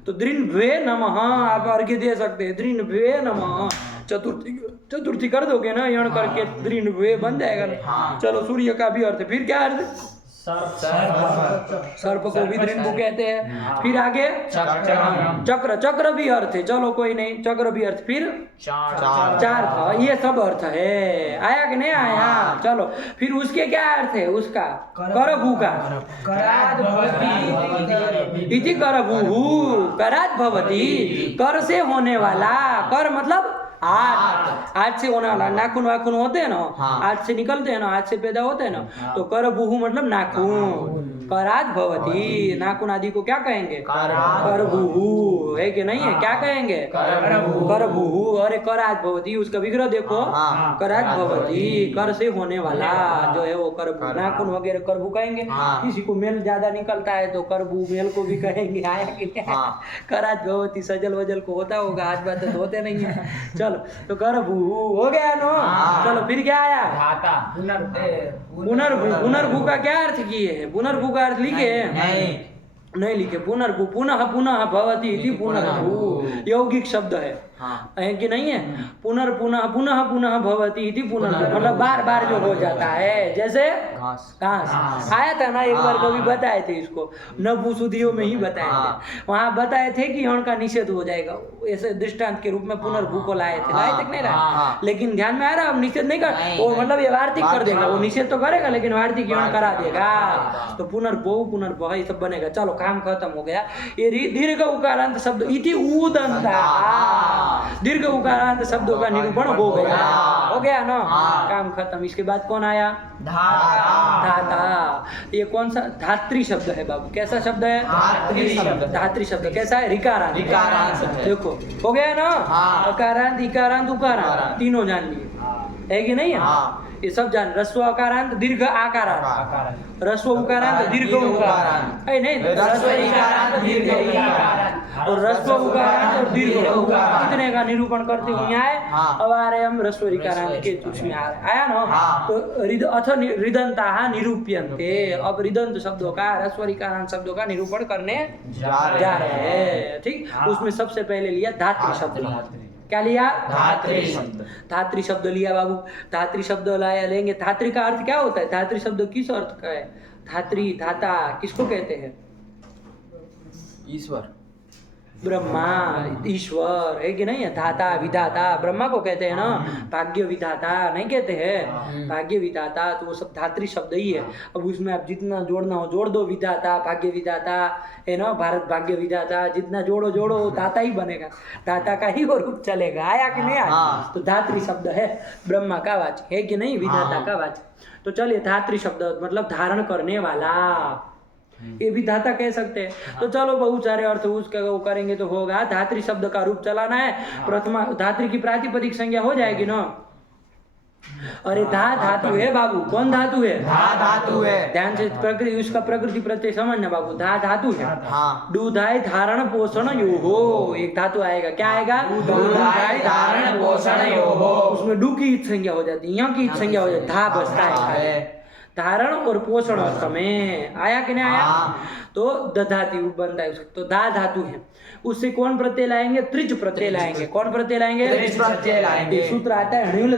तो दृन्भवे नमः आप अर्घ्य दे सकते हैं, दृन्भवे नमः। चतुर्थी कर दोगे ना यण करके दृन्भवे बन जाएगा ना। चलो सूर्य का भी अर्थ, फिर क्या अर्थ? सर्प को भी दृन्भु कहते हैं। फिर आगे चक्र, चक्र भी अर्थ है। चलो कोई नहीं, चक्र भी अर्थ। फिर चार था, ये सब अर्थ है। आया कि नहीं आया? चलो फिर उसके क्या अर्थ है? उसका करभू का इति करभू, करात भवती, कर से होने वाला। कर मतलब आज से होने वाला। नाखून वाखून होते हैं ना, आज से निकलते हैं ना, आज से पैदा होते हैं ना, तो करभू मतलब नाखून। करात भवती, नाखून आदि को क्या कहेंगे? करभू, है कि नहीं है? क्या कहेंगे? करभू। अरे करात भवती, उसका विग्रह देखो, करात भवती, कर से होने वाला जो है वो करभू। नाखून वगैरह करभू कहेंगे। किसी को मेल ज्यादा निकलता है तो करभू मेल को भी कहेंगे। आया कि नहीं? करात भवती, सजल वजल को होता होगा, आज बात तो होते नहीं है। चलो तो करभू हो गया नो। चलो फिर क्या आया? पुनर्भू। पुनर्भू का क्या अर्थ किए हैं? पुनर्भू का अर्थ लिखे नहीं लिखे। पुनर्भू, पुनः पुनः भवती इति पुनर्भू, यौगिक शब्द है कि नहीं है? पुनः पुनः भवती इति पुनर्भू, मतलब बार बार जो हो जाता है, जैसे घास। आया था ना एक बार, कभी बताए थे इसको, नपुंसुदियों में ही बताए थे। वहां बताए थे कि हण का निषेध हो जाएगा, ऐसे दृष्टांत के रूप में पुनर्भू को लाए थे नहीं लाए? लेकिन ध्यान में आ रहा, अब निषेध नहीं कर, वो मतलब ये वार्तिक कर देगा, वो निषेध तो करेगा लेकिन वार्तिक हण करा देगा। तो पुनर्भू पुनर्भव ये सब बनेगा। चलो काम खत्म हो गया। ये दीर्घ उकारांत शब्द इति उदंता, दीर्घ उकारांत शब्दों का निरूपण हो गया ना। काम खत्म। इसके बाद कौन आया? धाता। ये कौन सा? धात्री शब्द है बाबू। कैसा शब्द है? धात्री शब्द कैसा है? ऋकारांत। देखो हो गया ना। अकारांत, इकारांत, उकारांत तीनों जान लिए, है कि नहीं है? ये सब जान। रस्व अकारांत, दीर्घ आकारांत, रस्व उकारांत, दीर्घ उकारांत, नहीं रस्व इकारांत, दीर्घ इकारांत, और रस्व उकारांत और दीर्घ उकारांत, कितने का निरूपण करते हुए आए। अब आ रहे हम रस्व इकारांत के उसमें आया ना। तो अथ ऋदंता निरूप्यन्ते, अब ऋदंत शब्दों का, रस्व इकारांत शब्दों का निरूपण करने जा रहे हैं। ठीक, उसमें सबसे पहले लिया धात्री शब्द। क्या लिया? धात्री शब्द लिया बाबू। धात्री शब्द लाया लेंगे। धात्री का अर्थ क्या होता है? धात्री शब्द किस अर्थ का है? धात्री, धाता किसको कहते हैं? ईश्वर, ब्रह्मा, ईश्वर, है कि नहीं है? धाता, विधाता ब्रह्मा को कहते हैं ना। भाग्य विधाता नहीं कहते हैं? भाग्य विधाता, तो वो सब धात्री शब्द ही है। अब उसमें आप जितना जोड़ना हो जोड़ दो। विधाता, भाग्य विधाता है ना, भारत भाग्य विधाता, जितना जोड़ो दाता ही बनेगा, दाता का ही वो रूप चलेगा। आया कि नहीं आया? तो धात्री शब्द है ब्रह्मा का वाचक, है कि नहीं? विधाता का वाचक। तो चलिए धात्री शब्द मतलब धारण करने वाला, ये भी धाता कह सकते हैं। तो चलो बहुत सारे अर्थ उसका वो करेंगे तो होगा। धात्री शब्द का रूप चलाना है। प्रथमा धात्री की प्रातिपदिक संज्ञा हो जाएगी ना। अरे धातु है बाबू। कौन धातु है? धातु है। ध्यान से प्रकृति, उसका प्रकृति प्रत्यय समझना बाबू। धातु है। दूधाई धारण पोषण योहो, एक धातु आएगा। क्या आएगा? दूधाई धारण पोषण योहो। उसमें डू की संज्ञा हो जाती है, यहाँ की संज्ञा हो जाती है, धा बसता है। धारण और पोषण समय आया कि नहीं आया? तो दधाती बनता है उसका। तो धा धातु है। उससे कौन प्रत्यय लाएंगे? त्रिच प्रत्यय लाएंगे। कौन प्रत्यय लाएंगे? त्रिच प्रत्यय लाएंगे। सूत्र आता है अणुल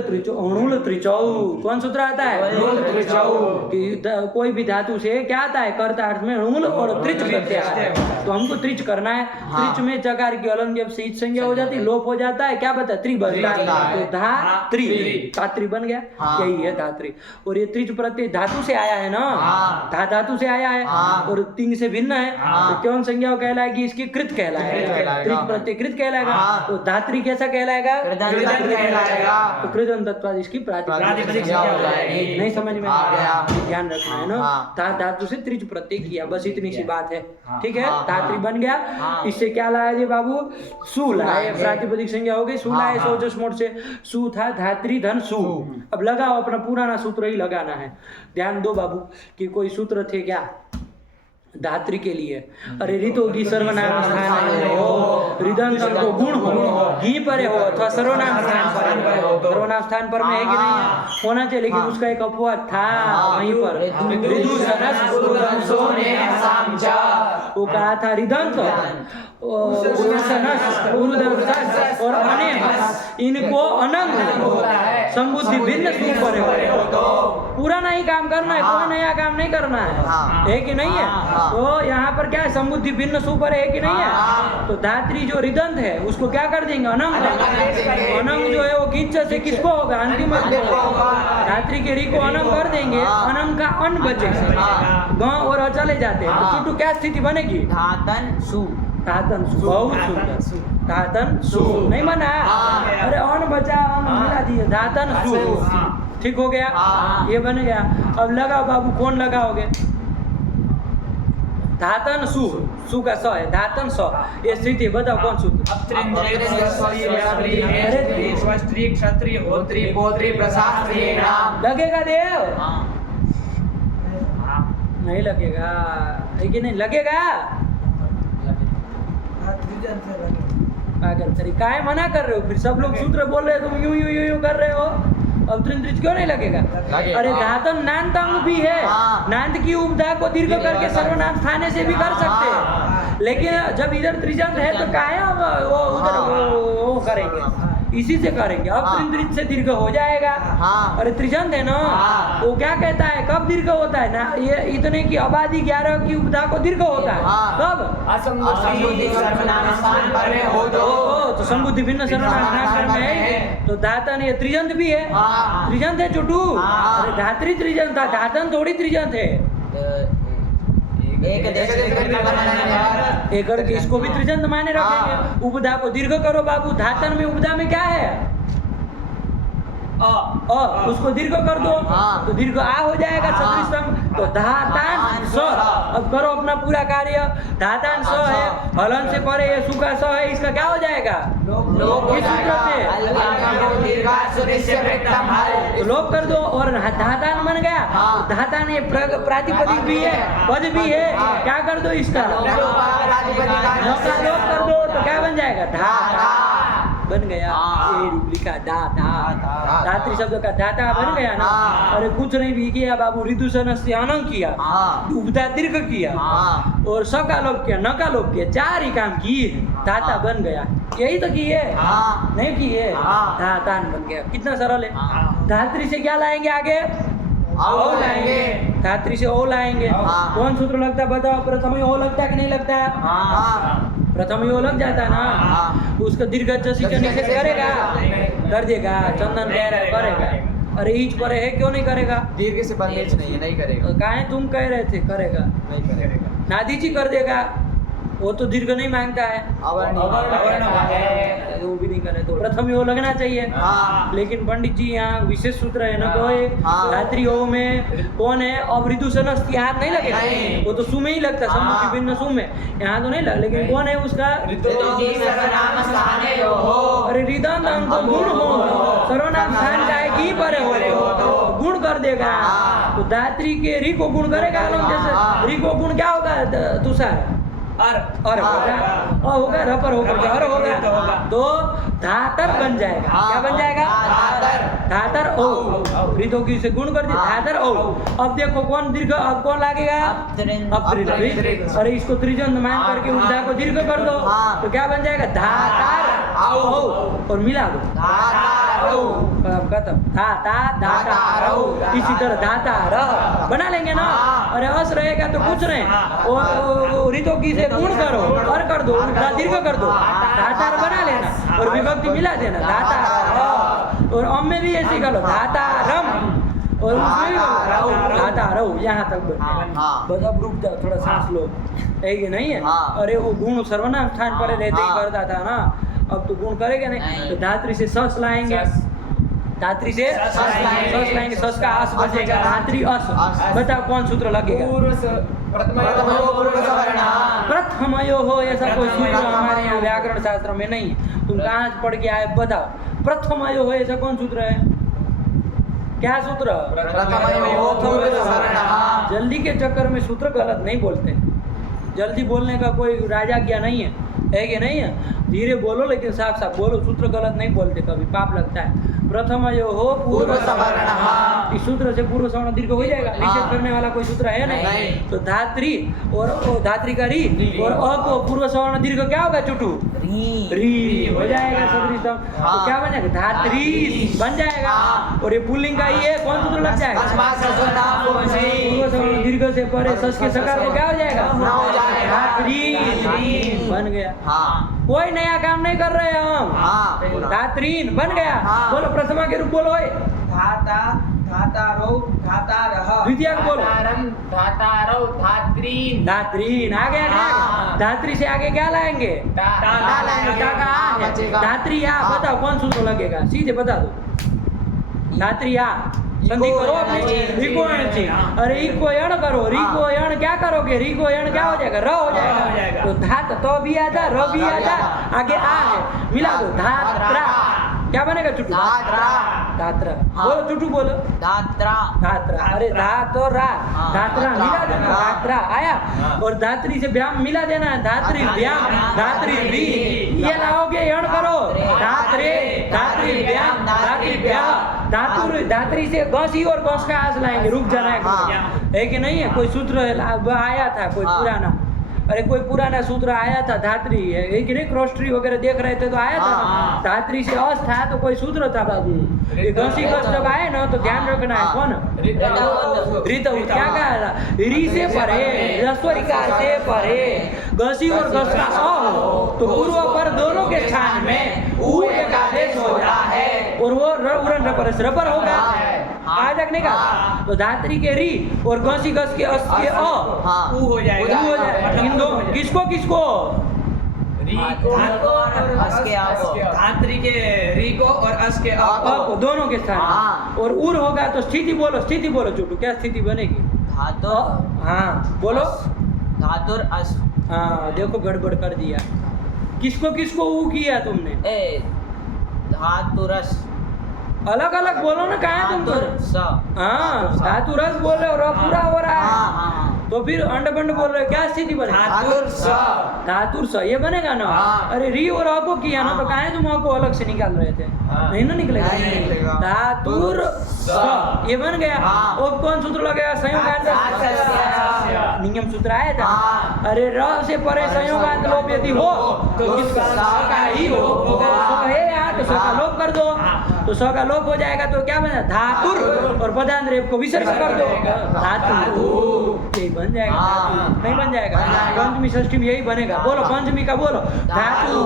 त्रिचौ। कौन सूत्र आता है? अणुल त्रिचौ। कोई भी धातु से क्या आता है? कर्ता अर्थ में अणुल और त्रिच प्रत्यय आता है। तो हमको त्रिच करना है। त्रिच में चकार की अलग जब से ईच संज्ञा हो जाती है, लोप हो जाता है, क्या बता? त्रि बनता है। तो धात्री, धात्री बन गया। यही है धात्री। और ये त्रिच प्रत्यय धातु से आया है ना। धातु से आया है और तिंग से भिन्न है। तो कौन संज्ञा कहलाएगी? इसकी कृत कहलाएगा। त्रिच प्रत्यय कृत कहलाएगा। तो धात्री कैसा कहलाएगा? तो कृदंतत्वाद इसकी प्रातिपदिक संज्ञा हो जाएगी। नहीं समझ में आ गया? ध्यान रखना है ना। धातु से त्रिच प्रत्यय किया, बस इतनी सी बात है। ठीक है, धात्री बन गया। इससे क्या लाया जी बाबू? सु लाए, प्रातिपदिक संज्ञा हो गई। सु लाए सोचस मोड से। सु था धात्री धन सु। अब लगाओ, अपना पुराना सूत्र ही लगाना है। ध्यान दो बाबू कि कोई सूत्र थे क्या धात्री के लिए? अरे ऋत होगी सर्वनाम स्थान हो, हृदय को गुण हो, घी परे हो अथवा सर्वनाम स्थान पर हो। सर्वनाम स्थान पर में है कि नहीं? होना चाहिए, लेकिन उसका एक अपवाद था वहीं पर। कहा था रिदंत और अनेक, इनको अनंग संबुद्धि भिन्न सुपर है। पूरा नहीं काम करना है, कोई नया काम नहीं करना है कि नहीं है? तो यहाँ पर क्या है, संबुद्धि भिन्न सुपर है कि नहीं है? तो धात्री जो रिदंत है उसको क्या कर देंगे, अनंग। अनंग जो है वो किंच से किसको होगा, अंतिम धात्री के री को अनंग कर देंगे, अनंग का अन बचेगा, गाँव और चले जाते हैं। तो चुटू क्या स्थिति बनेगी, धातन सु, धातन सु, बहुत सुंदर, धातन सु नहीं बना, अरे अन बचा, अन मिला दिए, धातन सु, ठीक हो गया, ये बन गया। अब लगाओ बाबू, कौन लगाओगे, धातन सु, सु का स है, धातन स, ये स्थिति बताओ कौन सूत्र, स्त्री क्षत्रिय होत्री पोत्री प्रशास्त्रीय नाम। लगेगा देव, नहीं लगेगा, है कि नहीं लगेगा, पागल तरीका है, मना कर रहे हो, फिर सब लोग सूत्र बोल रहे हो, तुम यूं यूं यूं यूं कर रहे हो, अब त्रिंद्रिज क्यों नहीं लगेगा? अरे धातन नान्त अंग भी है, नान्त की उपधा को दीर्घ करके सर्वनाम स्थाने से भी कर सकते हैं, लेकिन जब इधर त्रिजंत है तो काहे हम वो उधर वो करेंगे, इसी से करेंगे। अब त्रिंद्रिज से दीर्घ हो जाएगा। अरे त्रिजंत है ना, वो क्या कहता है, कब दीर्घ होता है ना, ये इतने की आबादी 11 की उपधा को दीर्घ होता है, कब, तो संबुद्धि भिन्न सर्वनाम में है, तो धातन ये त्रिजंत भी है, त्रिजंत है चुटू, अरे धात्री त्रिजंत था, धातन थोड़ी त्रिजंत है, एक करके इसको भी त्रिजंत माने रखेंगे। उपधा को दीर्घ करो बाबू, धातन में उपधा में क्या है, उसको दीर्घ कर दो, तो दीर्घ आ हो जाएगा सदृशम, तो धातान स। अब करो अपना पूरा कार्य, धातान स है, हलन से परे ये सुखा स है, इसका क्या हो जाएगा, लोप कर दो, और धातान बन गया, धातान ये प्रातिपदिक भी है, पद भी है, क्या कर दो इसका, लोप कर दो, तो क्या बन जाएगा, धाता बन गया, ये लिखा दाता, धात्री शब्द का दाता बन गया ना। अरे कुछ नहीं भी किया बाबू, ऋतुसन से अनंग किया, उपधा दीर्घ किया, और स का लोप किया, न का लोप किया, 4 ही काम किए, दाता बन गया, यही तो किए, नहीं किए, धातान बन गया, कितना सरल है। धात्री से क्या लाएंगे आगे, ओ लाएंगे, धात्री से ओ लाएंगे, कौन सूत्र लगता है बताओ, प्रथम ओ लगता है कि नहीं लगता है, प्रथम यो लग जाता है ना, उसका दीर्घ निषेध करेगा, कर देगा, चंदन कह रहा है करेगा, अरे ईच परे है क्यों नहीं करेगा, दीर्घ से बंदेज नहीं है, नहीं करेगा, काहे तुम कह रहे थे करेगा, नहीं करेगा, नादीजी कर देगा, वो तो दीर्घ नहीं मांगता है, वो भी नहीं करे, तो प्रथम यो लगना चाहिए। लेकिन पंडित जी यहाँ विशेष सूत्र है ना, कोई धात्री यो में कौन है, अब ऋतुसन हाथ नहीं लगेगा, वो तो सु में ही लगता, सम्मुति भिन्न सु में, यहाँ तो नहीं लगा, लेकिन कौन है उसका, अरे रिदंत अंग तो गुण हो, सर्वनाम स्थान जाएगी परे हो, गुण कर देगा, तो धात्री के री को गुण करेगा, जैसे री को गुण क्या होगा तुषार, और होगा, रपर होगा, और होगा, तो धातर बन जाएगा, क्या बन जाएगा, धातर ओ, रितो की से गुण कर दिया, धातर ओ। अब देखो कौन दीर्घ, अब कौन लगेगा, अब त्रिजंत, अरे इसको त्रिजंत मान करके उपधा को दीर्घ कर दो, तो क्या बन जाएगा, धातार ओ, और मिला दो, खत्म, धाता धाता, इसी तरह धाता रह बना लेंगे ना। अरे अस रहेगा तो कुछ नहीं, और रितो की से गुण करो और कर दो, दीर्घ कर दो, धातार बना लेना, और विभक्ति मिला देना, धाता, और अम में भी ऐसे कर लो, धाता रम, और उसमें भी धाता रहो, यहाँ तक बस। अब रुक जाओ, थोड़ा सांस लो, है कि नहीं है। अरे वो गुण सर्वनाम स्थान पर रहते ही करता था ना, अब तो गुण करेगा नहीं, तो धात्री से सस लाएंगे, धात्री से सस लाएंगे, सस का अस बचेगा, धात्री अस। बताओ कौन सूत्र लगेगा, प्रथमयो हो, ऐसा कोई सूत्र हमारे यहाँ व्याकरण शास्त्र में नहीं है, तुम कहाँ पढ़ के आए बताओ, प्रथमयो हो ऐसा कौन सूत्र है, क्या सूत्र, जल्दी के चक्कर में सूत्र गलत नहीं बोलते, जल्दी बोलने का कोई राजा क्या नहीं है कि नहीं है, धीरे बोलो लेकिन साफ साफ बोलो, सूत्र गलत नहीं बोलते, कभी पाप लगता है। प्रथमयोः पूर्व सवर्णः। इस सूत्र से पूर्व सवर्ण दीर्घ हो जाएगा। हाँ। निषेध करने वाला कोई सूत्र है नहीं। नहीं। तो धात्री और धात्री का री और अ को पूर्व सवर्ण दीर्घ क्या होगा चुटू? री हो जाएगा सदृशम। तो हाँ। क्या बन जाएगा? धात्री बन जाएगा। हाँ। और ये पुल्लिंग का ये कौन सूत्र लग जाएगा? अस्मात् सस्वनाम भवसि। पूर्व सवर्ण दीर्घ से परे सस के सकार को क्या हो जाएगा? ना हो जाएगा। धात्री बन गया। हाँ कोई नया काम नहीं कर रहे हम। हाँ धात्रीन बन गया। हाँ। बोलो प्रथमा के रूप बोलो। ओए। धाता धातारौ धातारः द्वितीय को बोलो। धातारम धातारौ धात्रीन धात्रीन आ गया क्या? हाँ। धात्री से आगे क्या लाएंगे? ता ता लाएंगे। ता का आ हाँ, है। बचेगा। धात्री आ हाँ। बताओ कौन सूत्र लगेगा? सीधे बता दो। धात्री आ संधि करो अपनी। रिको अणची। अरे इको यण करो। रिको यण क्या करोगे? रिको यण क्या हो जाएगा? र हो जाएगा। तो धात तो भी आ जा, र भी आ जा, आगे आ है, मिला दो। धात्रा क्या बनेगा चुटू? धात्रा। धात्रा हाँ। बोलो चुटू बोलो। धात्रा धात्रा। अरे धात और रा हाँ, धात्रा धात्रा। मिला देना। हाँ। धात्रा आया और धात्री से व्याम मिला देना है। धात्री व्याम धात्री वी ये लाओगे यण करो। धात्रे धात्री व्याम धात्री व्या धातुर धात्री से गसी और गस का आस लाएंगे। रुक जाना है कि नहीं है? कोई सूत्र आया था कोई हाँ। पुराना? अरे कोई पुराना सूत्र आया था धात्री है कि नहीं? क्रॉस ट्री वगैरह देख रहे थे तो आया था ना। हाँ। धात्री से अस था तो कोई सूत्र था बाबू। ये घसी घस जब आए ना तो ध्यान रखना है। कौन? ऋतु क्या कहा था? री से परे रस्वरिकार से परे घसी और घस का अ हो तो पूर्व पर दोनों के स्थान में ऊ एक आदेश हो रहा है और वो उड़न रपर होगा। आ तक नहीं कहा? तो धात्री के री और घसी घस के अस के अ हाँ ऊ हो जाएगा। ऊ हो जाएगा। इन दो किसको किसको? अस के आपको। धात्री के री को और अस के अ को। अ को दोनों के स्थान हाँ। में। और उर होगा तो स्थिति बोलो। स्थिति बोलो चुटू क्या स्थिति बनेगी? धातु हाँ बोलो। धातुर अस हाँ देखो गड़बड़ कर दिया। किसको किसको ऊ किया तुमने? ए धातुरस अलग अलग बोलो ना। कहाँ है तुम? धातुर स हाँ धातु रस बोल रहे हो और पूरा हो रहा हाँ है हाँ तो फिर अंड बंड बोल रहे हो। क्या स्थिति बनेगी? धातुर स धातुर स ये बनेगा ना। हाँ। अरे री और अ को किया ना तो कहाँ है तुम अ को अलग से निकाल रहे थे? नहीं ना निकलेगा। नहीं निकलेगा। धातुर स ये बन गया। हाँ। और कौन सूत्र लगेगा? संयोगांत नियम सूत्र आया था। हाँ। अरे र से परे संयोगांत लोप यदि हो तो किसका? स का ही हो। स है यहाँ तो स का लोप कर दो। तो स का लोप हो जाएगा तो क्या बना? धातुर और पदांत रेप को विसर्ग कर दो। धातु यही बन जाएगा। हाँ। नहीं बन जाएगा? बन जाएगा। पंचमी षष्ठी में यही बनेगा। बोलो पंचमी का बोलो। धातु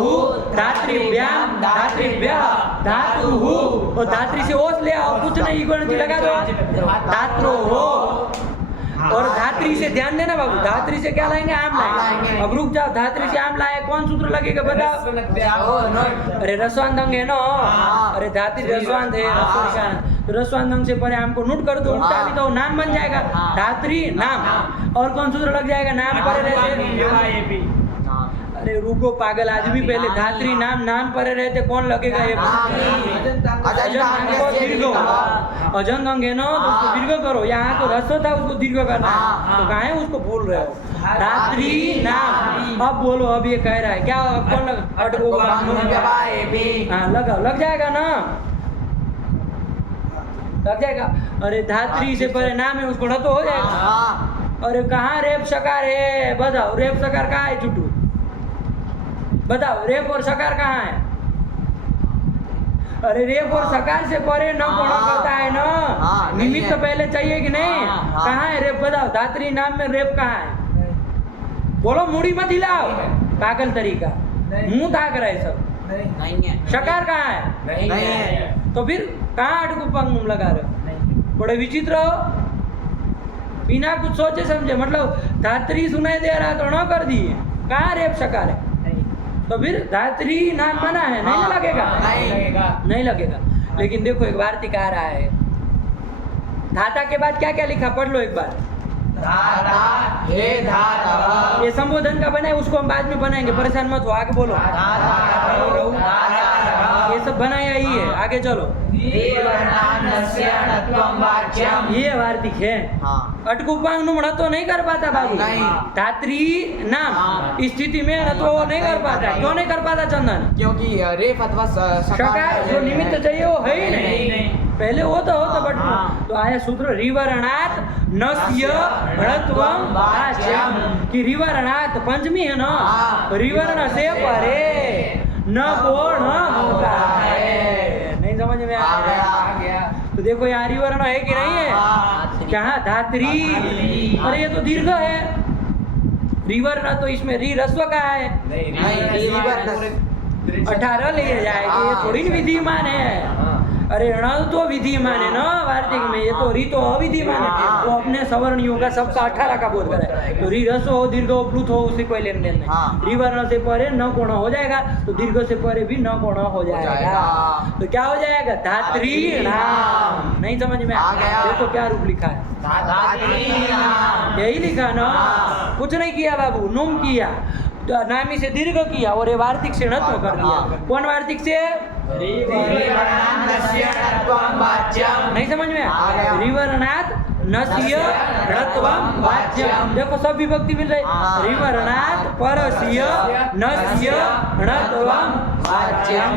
धातृव्याम धातृव्या धातु और धात्री से ओस ले आओ। कुछ नहीं गणती लगा दो। धात्रो हो और धात्री से ध्यान देना बाबू। धात्री से क्या लाएंगे? आम लाएंगे। अब रुक जाओ। धात्री से आम लाए कौन सूत्र लगेगा बताओ? अरे रसवान दंग है ना। अरे धात्री रसवान है तो रसवान दंग से परे आम को नोट कर दो। उल्टा भी तो नाम बन जाएगा। धात्री नाम और कौन सूत्र लग जाएगा? नाम परे रहते। अरे रुको पागल आदमी पहले धात्री नाम नाम परे रहते कौन लगेगा? ये अजंत अंग है ना तो उसको दीर्घ करो। यहाँ तो रस्व था उसको दीर्घ करना है तो कहाँ है उसको भूल रहे हो? धात्री नाम। अब बोलो अब ये कह रहा है क्या? अब कौन हाँ लगाओ। लग जाएगा ना? लग जाएगा। अरे धात्री से पहले नाम है उसको तो हो जाएगा। अरे कहाँ रेप सकार है? बताओ रेप सकार कहाँ है चुटू? बताओ रेप और सकार कहाँ है? अरे रेप और सकार से परे न कोण करता है ना। निमित्त तो पहले चाहिए कि नहीं? कहाँ है रेप? बताओ धात्री नाम में रेप कहाँ है? बोलो मुड़ी मत हिलाओ पागल तरीका। मुंह ताक रहे सब। नहीं है। सकार कहाँ है? नहीं है। तो फिर कहाँ अटकू पंग लगा रहे हो? बड़े विचित्र हो। बिना कुछ सोचे समझे मतलब धात्री सुनाई दे रहा तो न कर दिए। कहाँ रेप सकार है? तो फिर धात्री नाम बना है। नहीं लगेगा? नहीं लगेगा। लेकिन देखो एक वार्तिक आ रहा है। धाता के बाद क्या क्या लिखा पढ़ लो एक बार। धाता हे धाता ये संबोधन का बना है उसको हम बाद में बनाएंगे। परेशान मत हो। आगे बोलो। ये सब बनाया ही है। आगे चलो, ये वार्तिक है। अटकुपांग नु तो नहीं कर पाता बाबू, नहीं। धात्री नाम इस स्थिति में न तो वो नहीं कर पाता। क्यों नहीं कर पाता चंदन? क्योंकि रेफ अथवा शकार जो निमित्त चाहिए वो है ही नहीं। पहले वो तो होता बट तो आया सूत्र रिवरणात नस्य ऋत्वम वाच्यम कि रिवरणात पंचमी है ना, रिवर्ण से परे न कोण होता है। नहीं समझ में आ गया? तो देखो यहाँ रिवर्ण है कि नहीं है? क्या धात्री? अरे ये तो दीर्घ है। रिवर्ण तो इसमें री रस्व का है। 18 लिए जाएगी, ये थोड़ी विधिमान है। अरे ण तो विधिमान है ना वार्तिक में, ये तो री तो अविधिमान है। वो अपने सवर्णियों का सबका 18 का बोध करे। तो री रस्व हो, दीर्घ हो, प्लुत हो, उसी कोई लेन देन नहीं। री वर्ण से परे न कोण हो जाएगा, तो दीर्घ से परे भी न कोण हो जाएगा। तो क्या हो जाएगा? धात्री नाम। नहीं समझ में आ गया? देखो क्या रूप लिखा है, यही लिखा ना, कुछ नहीं किया बाबू, नुम किया, नामी से दीर्घ किया और ये वार्तिक से णत्व कर दिया। कौन वार्तिक से? नहीं समझ में? रिवर्णात नस्य णत्वम वाच्यम। देखो सब विभक्ति मिल रही। रिवर्णात परस्य नस्य णत्वम वाच्यम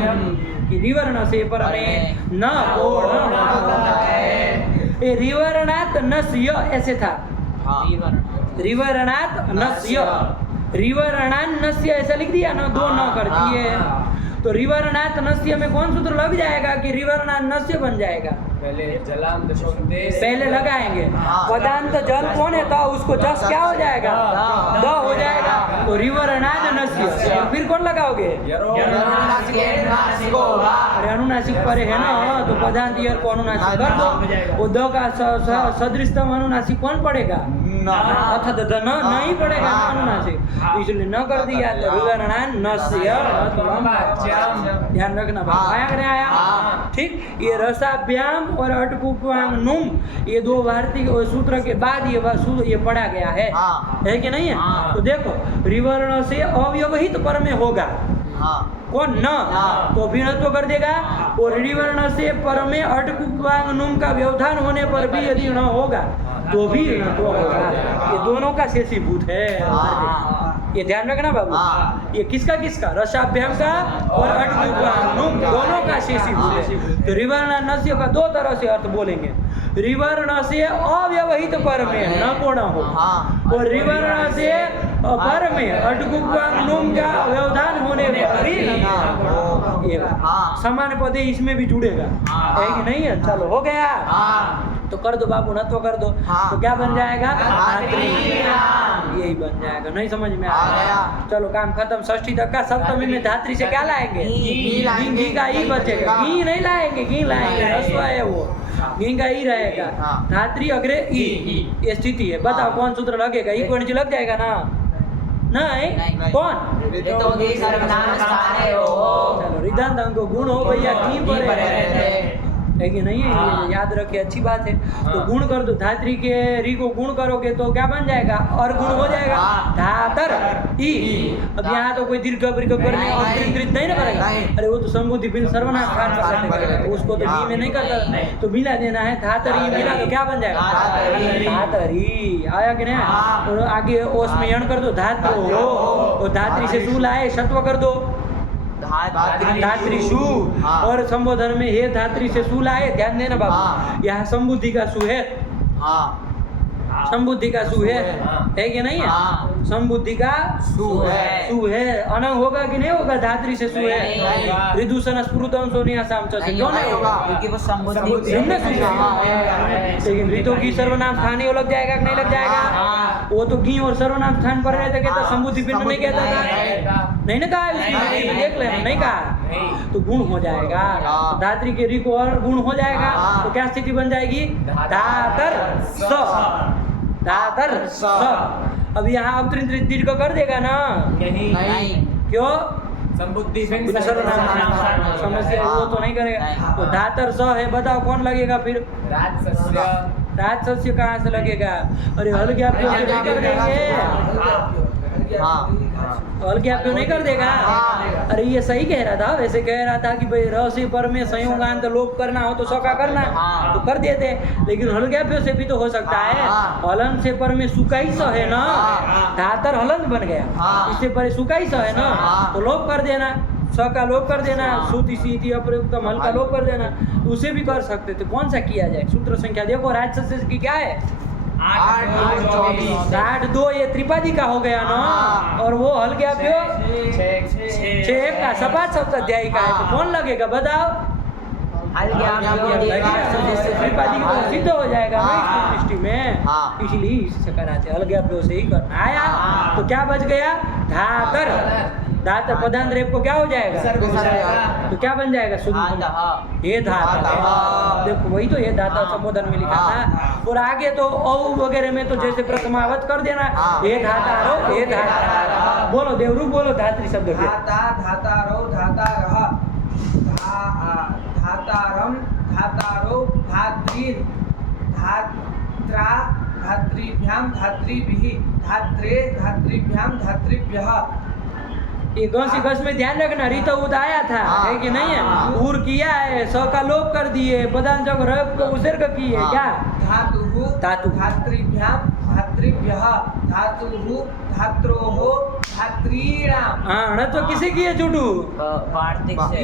कि रिवर्ण से पर में न कोण होता है। ये रिवर्णात नस्य ऐसे था, रिवर्णात नस्य, रिवर्णान नस्य ऐसा लिख दिया ना, दो न कर दिए। तो रिवर्णात नस्य में कौन सूत्र लग जाएगा कि रिवर्णान नस्य बन जाएगा? पहले लगाएंगे। पदांत जल कौन है? तो उसको जस क्या हो जाएगा? द हो जाएगा। तो रिवर्णान नस्य, और फिर कौन लगाओगे? अरे अनुनासिक पर है ना, तो पदांत यर को अनुनासिक कर दो। वो द का सदृशतम अनुनासिक कौन पड़ेगा? अर्थात द नहीं पड़ेगा अनुनासिक, इसलिए न कर दिया। तो रिवर्णान नस्य, ध्यान रखना भाई। आया ठीक। ये रसाभ्याम और अटकुपांग नुम, ये दो वार्तिक सूत्र के बाद ये पढ़ा गया है कि नहीं है? तो देखो, रिवर्ण से अव्यवहित पर में होगा कौन? न, तो भी णत्व कर देगा। और रिवर्ण से पर में अटकुपांग नुम का व्यवधान होने पर भी यदि न होगा तो भी णत्व होगा। ये दोनों का शेषीभूत है, ये ध्यान रखना बाबू। ये किसका किसका? रसाभ्याम का और अटकुपांग नुम दोनों का शेषीभूत है। तो रिवर्ण नस्य का दो तरह से अर्थ बोलेंगे। रिवर्ण से अव्यवहित पर में न कोण हो, और रिवर्ण से पर में अटकुपांग नुम का व्यवधान होने पर भी समान पदे इसमें भी जुड़ेगा, है कि नहीं है? चलो हो गया। तो कर दो बाबू, णत्व कर दो। तो क्या बन जाएगा? यही बन जाएगा। नहीं समझ में आ गया? चलो काम खत्म। षष्ठी तक का। सप्तमी में धात्री से क्या लाएंगे? घी का ही बचेगा। घी नहीं लाएंगे, घी लाएंगे, रस्व है वो, घी का ही रहेगा। धात्री अग्रे ई, ये स्थिति है। बताओ कौन सूत्र लगेगा? ई कोण लग जाएगा ना? नहीं। कौन? चलो रिदांत अंग गुण हो भैया, घी पर है कि नहीं है? ये याद रखे, अच्छी बात है। तो गुण कर दो, धात्री के री को गुण करोगे तो क्या बन जाएगा? और गुण हो जाएगा धातर ई। अब यहाँ तो कोई दीर्घ करने और दीर्घ नहीं ना करेगा। अरे वो तो संबुद्धि बिन सर्वनाम स्थान पर करेगा, उसको तो ई में नहीं करता, तो मिला देना है। धातर ई मिला तो क्या बन जाएगा? धातर ई। आया कि नहीं? और आगे ओस में यण कर दो, धात्र हो, और धात्री से सू लाए, सत्व कर दो, धात्री सु। और संबोधन में हे धात्री से सु लाए, ध्यान देना बाबू। यहाँ संबुद्धि का सु है, संबुद्धि का सु है कि नहीं है? संबुद्धि का सु है। अनंग होगा कि नहीं होगा? धात्री से सु है। रिदूषण स्फुरतम सोनिया साम से क्यों नहीं होगा? क्योंकि वो संबुद्धि लेकिन ऋतु की सर्वनाम स्थान ही लग जाएगा कि नहीं लग जाएगा? वो तो घी और सर्वनाम स्थान पर रहता, कहता संबुद्धि पिंड नहीं कहता था, नहीं ना कहा उसकी, देख लेना, नहीं कहा। तो गुण हो जाएगा। धात्री के री को और गुण हो जाएगा, तो क्या स्थिति बन जाएगी? धातर स, धातर स। अब यहाँ अवतरित दीर्घ कर देगा ना? नहीं। क्यों? संबुद्धि समस्या वो तो नहीं करेगा। तो धातर स है, बताओ कौन लगेगा फिर? राजसस्य कहाँ से लगेगा? अरे हल क्या कर देंगे? हल्ग्याप्यो नहीं कर देगा? हाँ। अरे ये सही कह रहा था, वैसे कह रहा था कि भाई र से पर में संयोगांत लोप करना हो तो सौका करना हाँ। तो कर देते, लेकिन हल्ग्याप्यो से भी तो हो सकता है। हाँ। हलन से पर में सुकाई स है ना, हाँ। धातर हलन बन गया, हाँ। इससे पर सुकाई स है ना, हाँ। तो लोप कर देना, स का लोप कर देना, हाँ। सूति सीति अप्रयुक्तम हल का लोप कर देना, तो उसे भी कर सकते थे। कौन सा किया जाए? सूत्र संख्या देखो, राजस की क्या है? 8 2 24 8 2 ये त्रिपादी का हो गया ना, हाँ। और वो हल्ग्याप्यो 6 का सपाट सप्ताध्यायी का है, तो कौन लगेगा बताओ? त्रिपादी को सिद्ध हो जाएगा ना इस दृष्टि में, हाँ। इसलिए इससे कराते हल्ग्याप्यो से ही करना आया। हाँ। तो क्या बच गया? धातर, धातर पदांत रेप को क्या हो जाएगा? तो क्या बन जाएगा? शुद्ध ये धाता, धाता। देखो वही तो ये धाता हाँ। संबोधन में लिखा हाँ। था। और आगे तो औ वगैरह में तो जैसे प्रथमावत कर देना, हाँ। ये धाता रो, ये धाता। बोलो देवरू, बोलो धात्री शब्द के। धाता धातारो धातारः धातारम धातारो धात्रीन् धात्रा धात्रीभ्याम धात्रीभिः धात्रे धात्रीभ्याम धात्रीभ्यः। ये गौसी गस में ध्यान रखना, रीत उद आया था, हाँ। है कि नहीं है? हाँ। उर किया है, स का लोप कर दिए, पदांत जग रब को उसर्ग किए, हाँ। क्या? धातुः धातु। धात्रीभ्याम धात्रीभ्यः धातुः धात्रोः धात्रीणाम्। हाँ, न तो किसे किए चुटू? वार्तिक से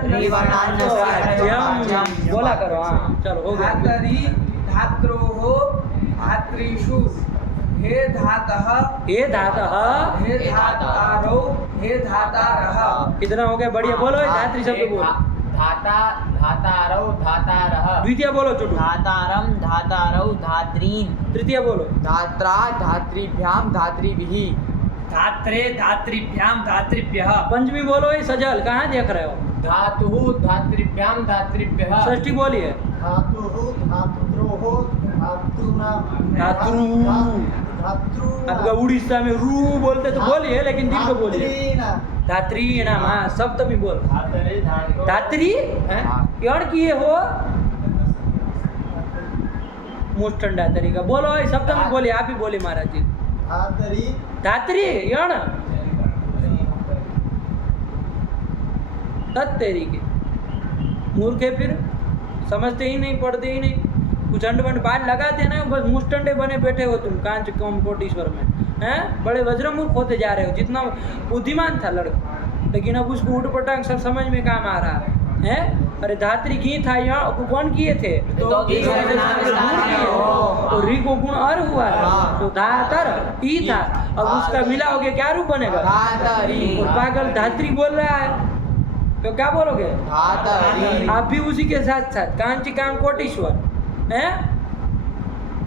त्रिवर्णान्य राज्यम। बोला करो, हाँ चलो हो गया। धातरी धात्रोः धात्रीषु हे धातः ये धातः, हे धातारो हे धातारः। कितना हो गया? बढ़िया बोलो, ये धात्री शब्द बोलो। धाता धातारौ धातारः। द्वितीय बोलो चुटू। धातारम धातारौ धात्रीन्। तृतीय बोलो। धात्रा धात्रीभ्याम धात्रीभिः। धात्रे धात्रीभ्याम धात्रीभ्यः। पंचमी बोलो, ये सजल कहाँ देख रहे हो? धातुः धात्रीभ्याम धात्रीभ्यः। षष्ठी बोलिए। धातुः धातुद्रोः धातृ। आपका उड़ीसा में रू बोलते तो बोलिए, लेकिन दीर्घ बोलिए। धात्री नाम, हाँ सप्तमी बोल। धात्री यार किए हो मुष्टंडा तरीका बोलो, सप्तमी बोलिए, आप ही बोले महाराज जी। धात्री यार तेरी के मूर्खे, फिर समझते ही नहीं, पढ़ते ही नहीं, कुछ अंडवंड बाल लगाते ना, बस मुस्टंडे बने बैठे हो तुम कांच कम कोटीश्वर में, हैं? बड़े वज्रमूर्ख होते जा रहे हो। जितना बुद्धिमान था लड़का, लेकिन अब उसको उठ पटांग सब समझ में काम आ रहा है। अरे धात्री की था यहाँ, कौन किए थे? और री को गुण और हुआ है, तो धातर ई था, अब उसका मिला हो गया, क्या रूप बनेगा? और पागल धात्री बोल रहा है, तो क्या बोलोगे? आप भी उसी के साथ साथ कांची काम कोटीश्वर हैं?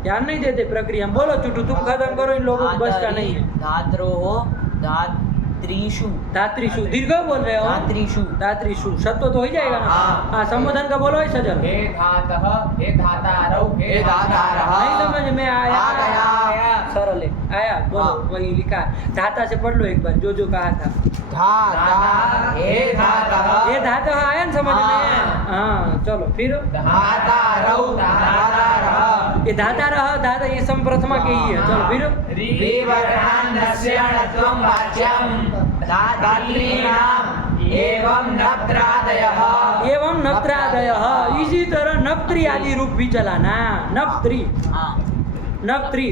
ध्यान नहीं देते प्रक्रिया। बोलो चुटू, तुम खत्म करो, इन लोगों को बस का नहीं है। धात्रोः धात्रीषु। धात्रीषु दीर्घ बोल रहे हो? धात्रीषु। धात्रीषु सत्व तो हो ही जाएगा ना। हाँ। हाँ, संबोधन का बोलो ऐसा जल। हे धातः हे धातारौ हे धातारः। नहीं समझ में आया? आ गया। सरल है, आया बोलो। हाँ। वही लिखा है, धाता से पढ़ लो एक बार, जो जो कहा था। धाता हे धातः। ये धाता आया ना समझ में? हाँ। हाँ चलो फिर। धातारौ धातारः। ये धाता रहा, धाता ये संप्रथमा के ही है। चलो फिर। रीवर्णान्नस्य णत्वं वाच्यं धात्रीणाम् एवं नप्त्रादयः। एवं नप्त्रादयः, इसी तरह नप्त्री आदि रूप भी चलाना। नप्त्री, नप्त्री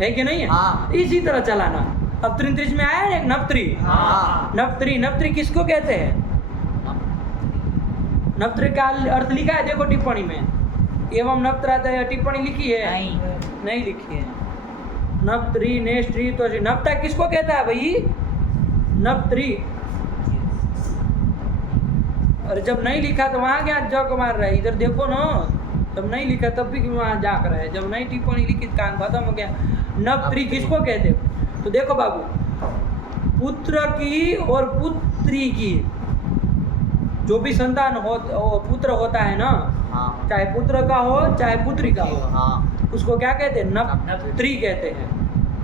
है कि नहीं है? हाँ। इसी तरह चलाना। अब त्रिंत्रिश में आया है एक नप्त्री। हाँ। नप्त्री, नप्त्री किसको कहते हैं? नप्त्री का अर्थ लिखा है, देखो टिप्पणी में। एवं नप्त्रादय टिप्पणी लिखी है? नहीं लिखी है। नप्त्री नेष्ट्री तो नप्ता किसको कहता है भाई? नप्त्री। और जब नहीं लिखा तो वहाँ क्या जग मार रहा है? इधर देखो ना, जब नहीं लिखा तब भी वहाँ जाग रहा है, जब नहीं टिप्पणी लिखी काम खत्म हो गया। नप्त्री किसको कहते? तो देखो बाबू, पुत्र की और पुत्री की जो भी संतान हो, पुत्र होता है ना, चाहे पुत्र का हो चाहे पुत्री का हो, उसको क्या कहते हैं? नप्त्री कहते हैं।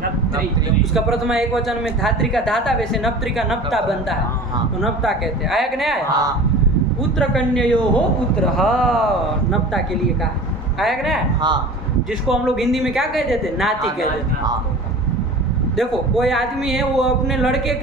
नप्त्री। उसका प्रथमा एक वचन में धात्री का धाता, वैसे नप्त्री का नप्ता बनता है, तो नप्ता कहते हैं। आया कि नहीं आया? पुत्र कन्ययो हो पुत्र, नप्ता के लिए कहा। आया कि नहीं? जिसको हम लोग हिंदी में क्या कह देते? नाती कह देते। देखो कोई आदमी है वो अपने लड़के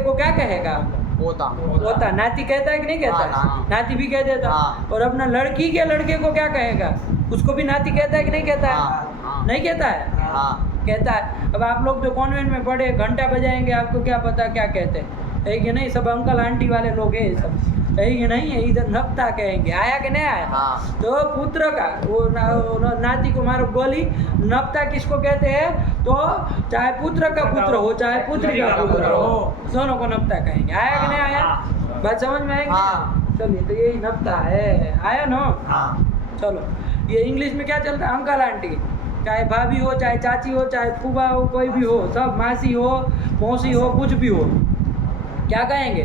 को क्या कहेगा? पोता पोता। नाती कहता है कि नहीं कहता? हाँ, नाती भी कह देता। हाँ। और अपना लड़की के लड़के को क्या कहेगा? उसको भी नाती कहता है कि नहीं कहता है? हाँ। नहीं कहता है? हाँ कहता है। अब आप लोग जो कॉन्वेंट में पढ़े, घंटा बजाएंगे, आपको क्या पता क्या कहते हैं? है कि नहीं? सब अंकल आंटी वाले लोग हैं सब, है कि नहीं है? इधर नपता कहेंगे। आया कि नहीं आया? हाँ। तो पुत्र का वो नाती को मारो गोली। नपता किसको कहते हैं? तो चाहे पुत्र का पुत्र हो चाहे पुत्री का पुत्र हो, दोनों को नपता कहेंगे। आया कि नहीं आया? बात समझ में आएगी? हाँ। चलिए, तो यही नपता है। आया ना? हाँ चलो, ये इंग्लिश में क्या चलता है? अंकल आंटी, चाहे भाभी हो चाहे चाची हो चाहे फूफा हो, कोई भी हो, सब मासी हो मौसी हो कुछ भी हो, क्या कहेंगे?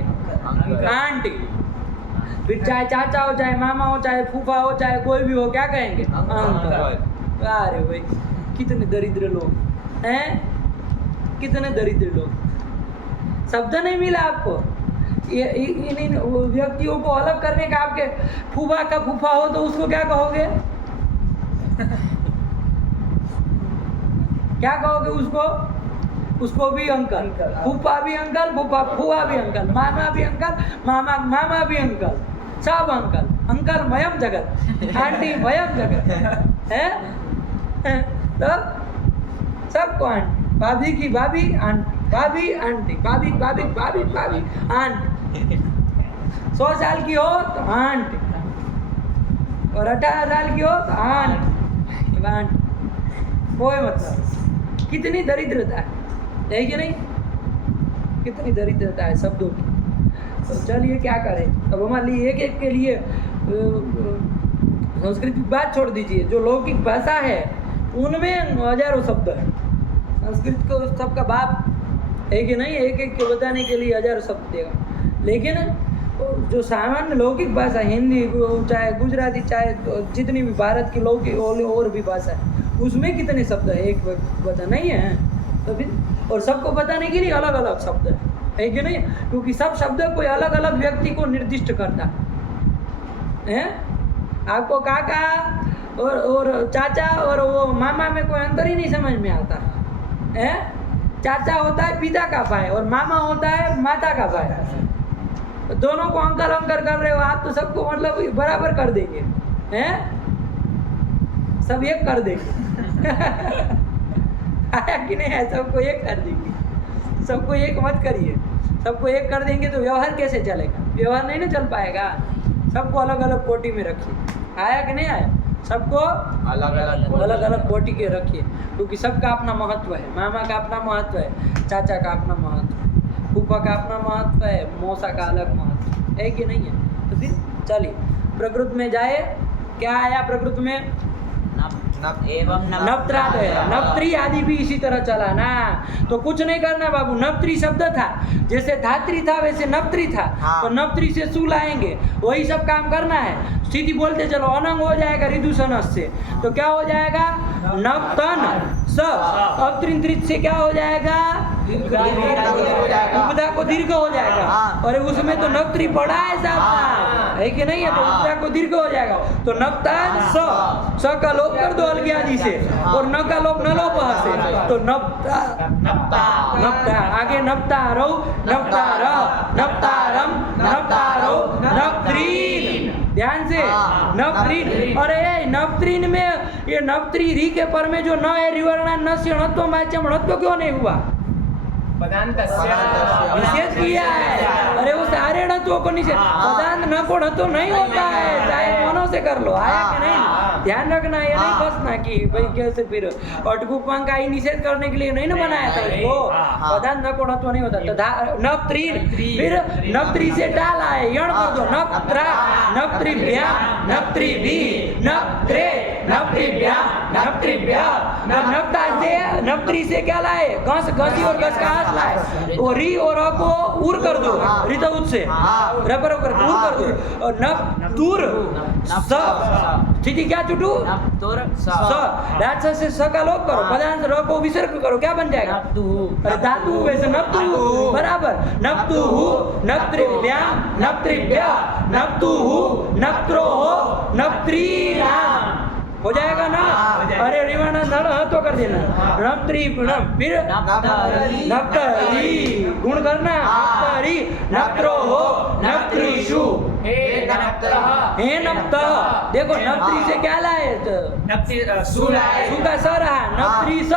आंटी। फिर चाहे चाचा हो चाहे मामा हो चाहे फूफा हो चाहे कोई भी हो, क्या कहेंगे? अंकल। अरे भाई, कितने दरिद्र लोग हैं, कितने दरिद्र लोग। शब्द नहीं मिला आपको ये इन व्यक्तियों को अलग करने का। आपके फूफा का फूफा हो तो उसको क्या कहोगे? क्या कहोगे उसको? उसको भी अंकल। फूफा भी अंकल, फूफा भी अंकल, मामा भी अंकल, मामा भी अंकल, सब अंकल। अंकल मयम जगत, आंटी मयम जगत है। तो सबको आंटी, भाभी की भाभी आंटी, भाभी आंटी, भाभी भाभी भाभी भाभी आंटी। 100 साल की हो तो आंटी, और 18 साल की हो तो आंटी आंटी। कोई मतलब कितनी दरिद्रता है कि नहीं? कितनी दरिद्रता है शब्दों की। तो चलिए क्या करें। अब हमारे लिए एक एक के लिए संस्कृत की बात छोड़ दीजिए, जो लौकिक भाषा है उनमें हजारों शब्द हैं। संस्कृत को सबका बाप है कि नहीं? एक एक को बताने के लिए हजारों शब्द देगा। लेकिन जो सामान्य लौकिक भाषा, हिंदी चाहे गुजराती चाहे जितनी भी भारत की लौकिक और भी भाषा है, उसमें कितने शब्द है? एक पता नहीं है। तो फिर और सबको बताने के लिए अलग अलग शब्द है कि नहीं? क्योंकि सब शब्द कोई अलग अलग व्यक्ति को निर्दिष्ट करता है। आपको काका और चाचा और वो मामा में कोई अंतर ही नहीं समझ में आता है। चाचा होता है पिता का भाई और मामा होता है माता का भाई। दोनों को अंकल अंकल कर रहे हो आप, तो सबको मतलब बराबर कर देंगे हैं? सब एक कर देंगे। आया कि नहीं है? सबको एक कर देंगे। सबको एक मत करिए। सबको एक कर देंगे तो व्यवहार कैसे चलेगा? व्यवहार नहीं ना चल पाएगा। सबको अलग अलग कोटि में रखिए। आया कि नहीं आया? सबको अलग अलग कोटि के रखिए, क्योंकि सबका अपना महत्व है। मामा का अपना महत्व है, चाचा का अपना महत्व है, फूफा का अपना महत्व है, मौसा का अलग महत्व है कि नहीं है? तो फिर चलिए प्रकृति में जाए। क्या आया प्रकृति में? नवत्राद है। नवत्री आदि भी इसी तरह चला ना। तो कुछ नहीं करना बाबू। नवत्री शब्द था, जैसे धात्री था वैसे नवत्री था। हाँ। तो नवत्री से सु लाएंगे, वही सब काम करना है। सीधी बोलते चलो, अनंग हो जाएगा ऋदुसनस से, तो क्या हो जाएगा? नवतन स। अब त्रिंत्रित से क्या हो जाएगा? उपदा को दीर्घ हो जाएगा। और उसमें तो नवत्री पड़ा है साहब, है कि नहीं है? तो उपदा को दीर्घ हो जाएगा। तो नवतान स का लोप कर दो अलगी आदि से, और न का लोप न लोप से। तो नवता नवता आगे नवतारो नवतार नवतारम नवतारो नवत्रीन। ध्यान से नवत्रीन। अरे नवत्रीन में ये नवत्री री के पर में जो न है रिवर्णा न णत्व वाच्यम णत्व क्यों नहीं हुआ? निषेध किया है। अरे वो सारे णत्वों को निषेध, पदांत न को णत्व नहीं होता है, चाहे दोनों से कर लो। आया कि नहीं? ध्यान रखना, ये नहीं फंसना कि भाई कैसे फिर अटकुपांग का ही निषेध करने के लिए नहीं ना बनाया था उसको। पदांत न को णत्व नहीं होता। तो नवत्रीन, फिर नवत्री से डाला है, यण कर दो। नवत्रा नवत्रिभ्या नवत्रिभि नवत्रे नवत्रिभ्या नवत्रिभ्या। नवता से नवत्री से क्या लाए? घसी और घस का हाथ लाए। और री और अ को उर कर दो, रितउत से रबर कर उर कर दो। और नवतुर स स्थिति क्या चुटू? स। राक्षस से स का लोप करो, पदांत र को विसर्ग करो, क्या बन जाएगा? अरे धातु वैसे नवतु बराबर। नवतुहु नवत्रिभ्याम नवत्रिभ्या नवतुहु नवत्रोः नवत्रीणाम। हो जाएगा ना? हो जाएगा। अरे रिवाना नड़ तो कर देना। नप्त्री नम फिर नप्तरी नप्तरी गुण करना। नप्तरी नप्त्रोहो नप्त्रीषु हे नप्तः हे नप्तः। देखो नप्त्री से क्या लाए? नप्ति सु लाए। सु का स रहा, नप्त्री स।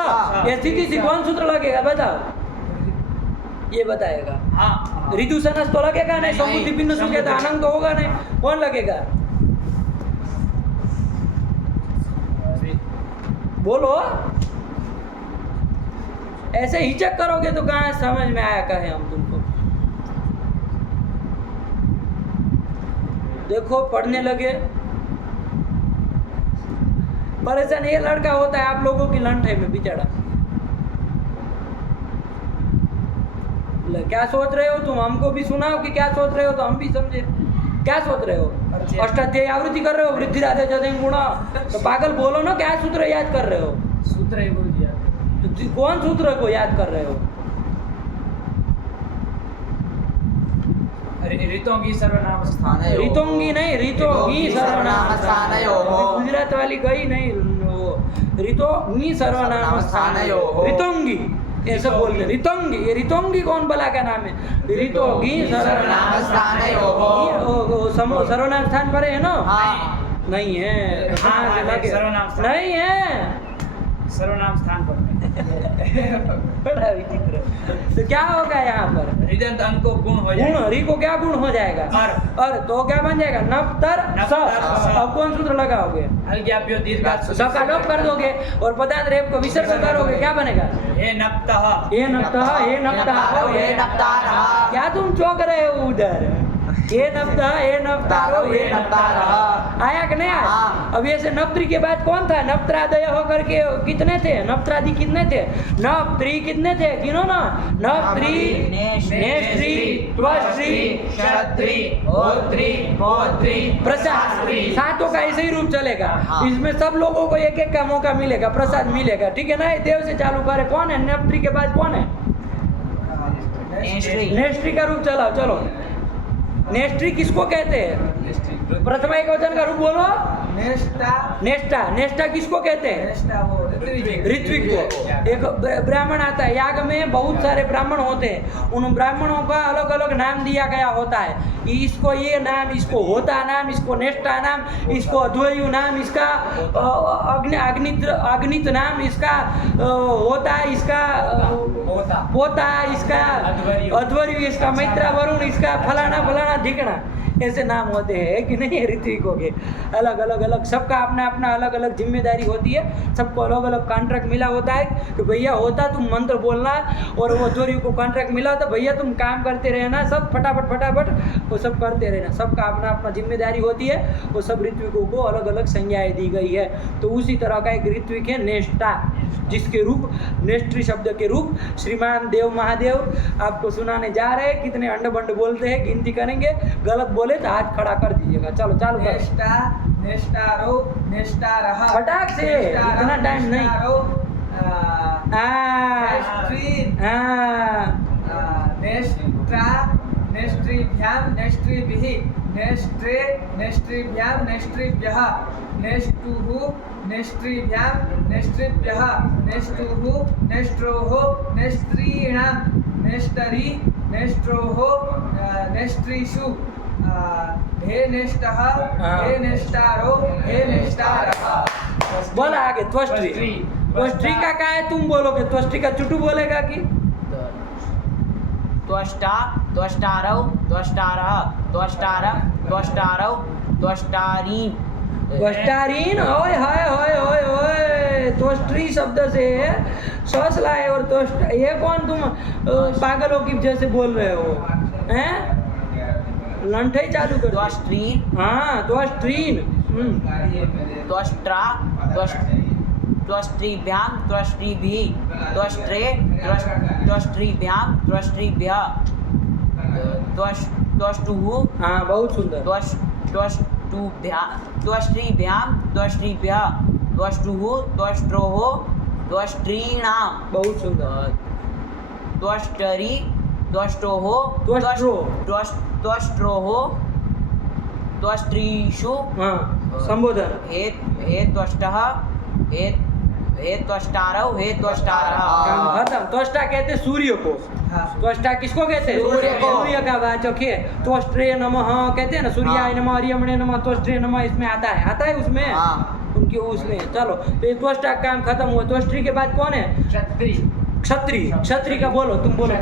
ये स्थिति से कौन सूत्र लगेगा बताओ? ये बताएगा। हाँ ऋतु सनस तो लगेगा नहीं, नहीं, समुद्धि पिंड सुखे तो आनंद तो होगा नहीं, कौन लगेगा? बोलो। ऐसे हिचक करोगे तो कहाँ समझ में आया कहे हम तुमको। देखो पढ़ने लगे। परेशान ये लड़का होता है आप लोगों की लंठे में बेचारा। क्या सोच रहे हो तुम? हमको भी सुनाओ कि क्या सोच रहे हो तो हम भी समझे। क्या सोच रहे हो? अष्टाध्यायी आवृत्ति कर रहे हो, वृद्धि राधे जते गुणा। तो पागल बोलो ना, क्या सूत्र याद कर रहे हो? सूत्र है गुरुजी आपके। तो कौन सूत्र को याद कर रहे हो? ऋतों की सर्वनाम स्थान है। रितोंगी नहीं, रितोंगी सर्वनाम स्थानयोः। गुजरात वाली गई नहीं वो। रितोंगी सर्वनाम स्थानयोः। रितोंगी ऐसा बोलते। रितोंगी, ये रितोंगी कौन बला का नाम है? रितोंगी सर्वनाम स्थानयोः। सर्वनाम स्थान पर है ना? हाँ। नहीं है। हाँ से लगे। सर्वनाम स्थान। नहीं है। सर्वनाम स्थान पर बड़ा विचित्र। तो क्या होगा यहाँ पर? हृदय अंग को गुण हो गुण, जाएगा। री को क्या गुण हो जाएगा? और तो क्या बन जाएगा? नप्तर स। स। अब कौन सूत्र लगाओगे? हल्ग्याभ्यो दीर्घात् स का लोप कर दोगे और पदार्थ रेप को विसर्ग करोगे, क्या बनेगा? हे नप्तः। हे नप्तः, हे नप्तारो, हे नप्तारः। क्या तुम चौंक रहे हो उधर? हे नप्तः, हे नप्तारो, हे नप्तारः। आया कि नहीं आया? हाँ। अब ये से नप्त्री के बाद कौन था? नप्त्रादय होकर के कितने थे? नप्त्रादि कितने थे? नप्त्री कितने थे? गिनो ना। नप्त्री, नेष्ट्री, त्वष्ट्री, क्षत्री, होत्री, पौत्री, प्रसाद। सातों का ऐसे ही रूप चलेगा। हाँ। इसमें सब लोगों को एक एक का मौका मिलेगा, प्रसाद मिलेगा। ठीक है ना? ये देव से चालू करे। कौन है नप्त्री के बाद? कौन है? नेष्ट्री नेष्ट्री का रूप चलाओ। चलो, नेष्ट्री किसको कहते हैं? प्रथमा एक वचन का रूप बोलो। नेष्टा नेष्टा। नेष्टा किसको कहते हैं? नेष्टा वो ऋत्विक। ऋत्विक को। एक ब्राह्मण आता है, याग में बहुत सारे ब्राह्मण होते हैं, उन ब्राह्मणों का अलग अलग नाम दिया गया होता है। इसको ये नाम, इसको होता नाम, इसको नेष्टा नाम, इसको अध्वर्यु नाम, इसका अग्नित नाम, इसका होता, इसका पोता, इसका अध्वर्यु, इसका मैत्रा वरुण, इसका फलाना फलाना धिकना, ऐसे नाम होते हैं कि नहीं? ऋत्विकों के अलग अलग अलग, सबका अपना अपना अलग अलग जिम्मेदारी होती है। सबको अलग अलग कॉन्ट्रैक्ट मिला होता है कि भैया होता तुम मंत्र बोलना, और वो अध्वर्यु को कॉन्ट्रैक्ट मिला होता भैया तुम काम करते रहना, सब फटाफट फटाफट वो सब करते रहना। सबका अपना अपना जिम्मेदारी होती है। वो सब ऋत्विकों को अलग अलग संज्ञाएं दी गई है। तो उसी तरह का एक ऋत्विक है नेष्टा, जिसके रूप नेष्ट्री शब्द के रूप श्रीमान देव महादेव आपको सुनाने जा रहे हैं। कितने अंड बंड बोलते हैं, गिनती करेंगे, गलत बोले तो हाथ खड़ा कर दीजिएगा। चलो चालू करो। नेष्टा, नेष्टारो, नेष्टारः। फटाक से, नेष्टारः, इतना टाइम नहीं। नेष्टारो, नेष्ट्रीन्, नेष्ट्रा, नेष्ट्रीभ्यां, नेष्ट्रीभिः, नेष्ट्रे, नेष्ट्रीभ्यां, नेष्ट्रीभ्यः, नेष्टुः, नेष्ट्रीभ्यां, नेष्ट्रीभ्यः, नेष्टुः, नेष्ट्रोः, नेष्ट्रीणां, नेष्टरी, नेष्ट्रोः, नेष्ट्रीषु, हे नेष्टः, हे नेष्टारो, हे नेष्टारः। बोला आगे। त्वष्ट्री। त्वष्ट्री का क्या है? तुम बोलोगे। त्वष्ट्री का चुटू बोलेगा कि? त्वष्टा त्वष्टारौ त्वष्टारः त्वष्टारं त्वष्टारौ त्वष्टारीन् त्वष्टारीन। ओए हाय होय होय होय। त्वष्ट्री शब्द से सस लाए और त्वष्ट, ये कौन तुम पागलों की जैसे बोल रहे हो? हैं? लंठे ही चालू कर। त्वष्ट्रीन् हाँ, त्वष्ट्रीन। त्वष्ट्रा त्वष्ट्रीभ्यां त्वष्ट्रीभिः त्वष्ट्रे त्वष्ट्रीभ्यां त्वष्ट्रीभ्यः त्वष्टुः हाँ, बहुत सुंदर। त्वष्ट्रीभ्यां त्वष्ट्रीभ्यः त्वष्टुः त्वष्ट्रोः त्वष्ट्रीणां बहुत सुंदर। त्वष्टरी त्वष्टोः त्वष्ट्रो। त्वष्ट्रोः त्वष्ट्रीषु हाँ, संबोधन हे त्वष्टः हे त्वष्टारौ हे त्वष्टारः। काम खत्म। त्वष्टा कहते हैं सूर्य को। हाँ। त्वष्टा किसको कहते हैं? सूर्य को। सूर्य का वाचक है। त्वष्ट्रे नमः कहते हैं ना, सूर्याय नमः, हरियमणे नमः, त्वष्ट्रे नमः, इसमें आता है उसमें। हाँ। उनके उसमें चलो, तो ये त्वष्टा का काम खत्म हुआ। त्वष्ट्री के बाद कौन है? क्षत्रिय का बोलो, तुम बोलो।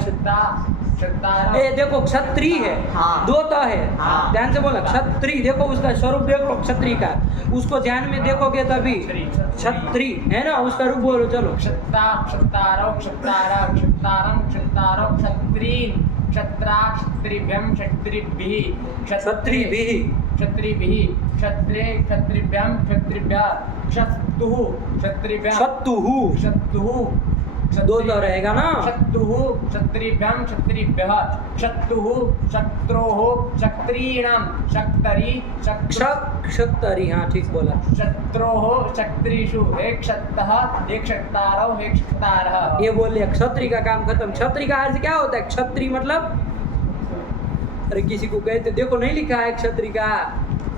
ए देखो, क्षत्रिय है। हाँ। दो तो है। हाँ। ध्यान से बोलो, क्षत्रिय। देखो उसका स्वरूप देख लो क्षत्रिय का, उसको ध्यान में देखोगे तभी। क्षत्रिय है ना, उसका रूप बोलो चलो। क्षत्तारौ क्षत्तारा क्षत्तारं क्षत्तारौ क्षत्रीन् क्षत्रा क्षत्रिभ्यं क्षत्रिभिः क्षत्रिभिः क्षत्रिभिः क्षत्रे क्षत्रिभ्यं क्षत्रिभ्यः क्षत्तुः क्षत्रिभ्यं क्षत्तुः। क्षत्तुः दो तो रहेगा ना। क्षत्तुः क्षत्रिभ्यं क्षत्रिभ्यः क्षत्तुः क्षत्रोः क्षत्रीणां क्षत्तरी क्षत्तरी, हाँ ठीक बोला। क्षत्रोः क्षत्रिषु हे क्षत्तः हे क्षत्तारौ हे क्षत्तारः। ये बोल लिया, क्षत्रिय का काम खत्म। क्षत्रिय का अर्थ क्या होता है? क्षत्रिय मतलब, अरे किसी को कहते देखो नहीं लिखा है क्षत्रिय का,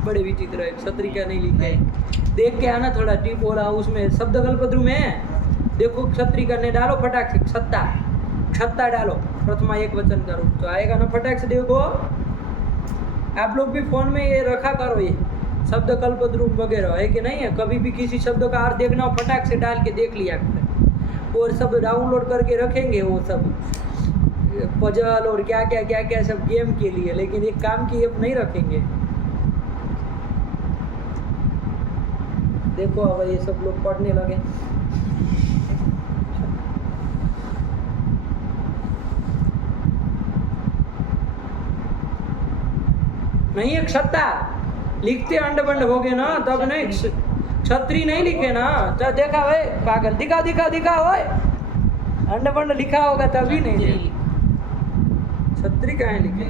बड़े विचित्र है, क्षत्रिय का नहीं लिखा है। देख के आना थोड़ा टिप हो रहा, उसमें शब्द कल्पद्रु में देखो क्षत्रिय करने डालो फटाक से, क्षत्ता डालो, प्रथमा एक वचन करो तो आएगा ना फटाक से। देखो आप लोग भी फोन में ये रखा करो, ये शब्द कल्पद्रु वगैरह है कि नहीं है। कभी भी किसी शब्द का अर्थ देखना हो फटाक से डाल के देख लिया करें। और सब डाउनलोड करके रखेंगे वो सब पजल और क्या क्या सब गेम के लिए, लेकिन एक काम की ऐप नहीं रखेंगे। देखो अब ये सब लोग पढ़ने लगे। नहीं है क्षत्ता लिखते अंड बंड हो गए ना, तब नहीं क्षत्रिय नहीं लिखे ना। तो देखा भाई पागल, दिखा भाई अंड बंड लिखा होगा तभी नहीं। क्षत्रिय कहाँ लिखे?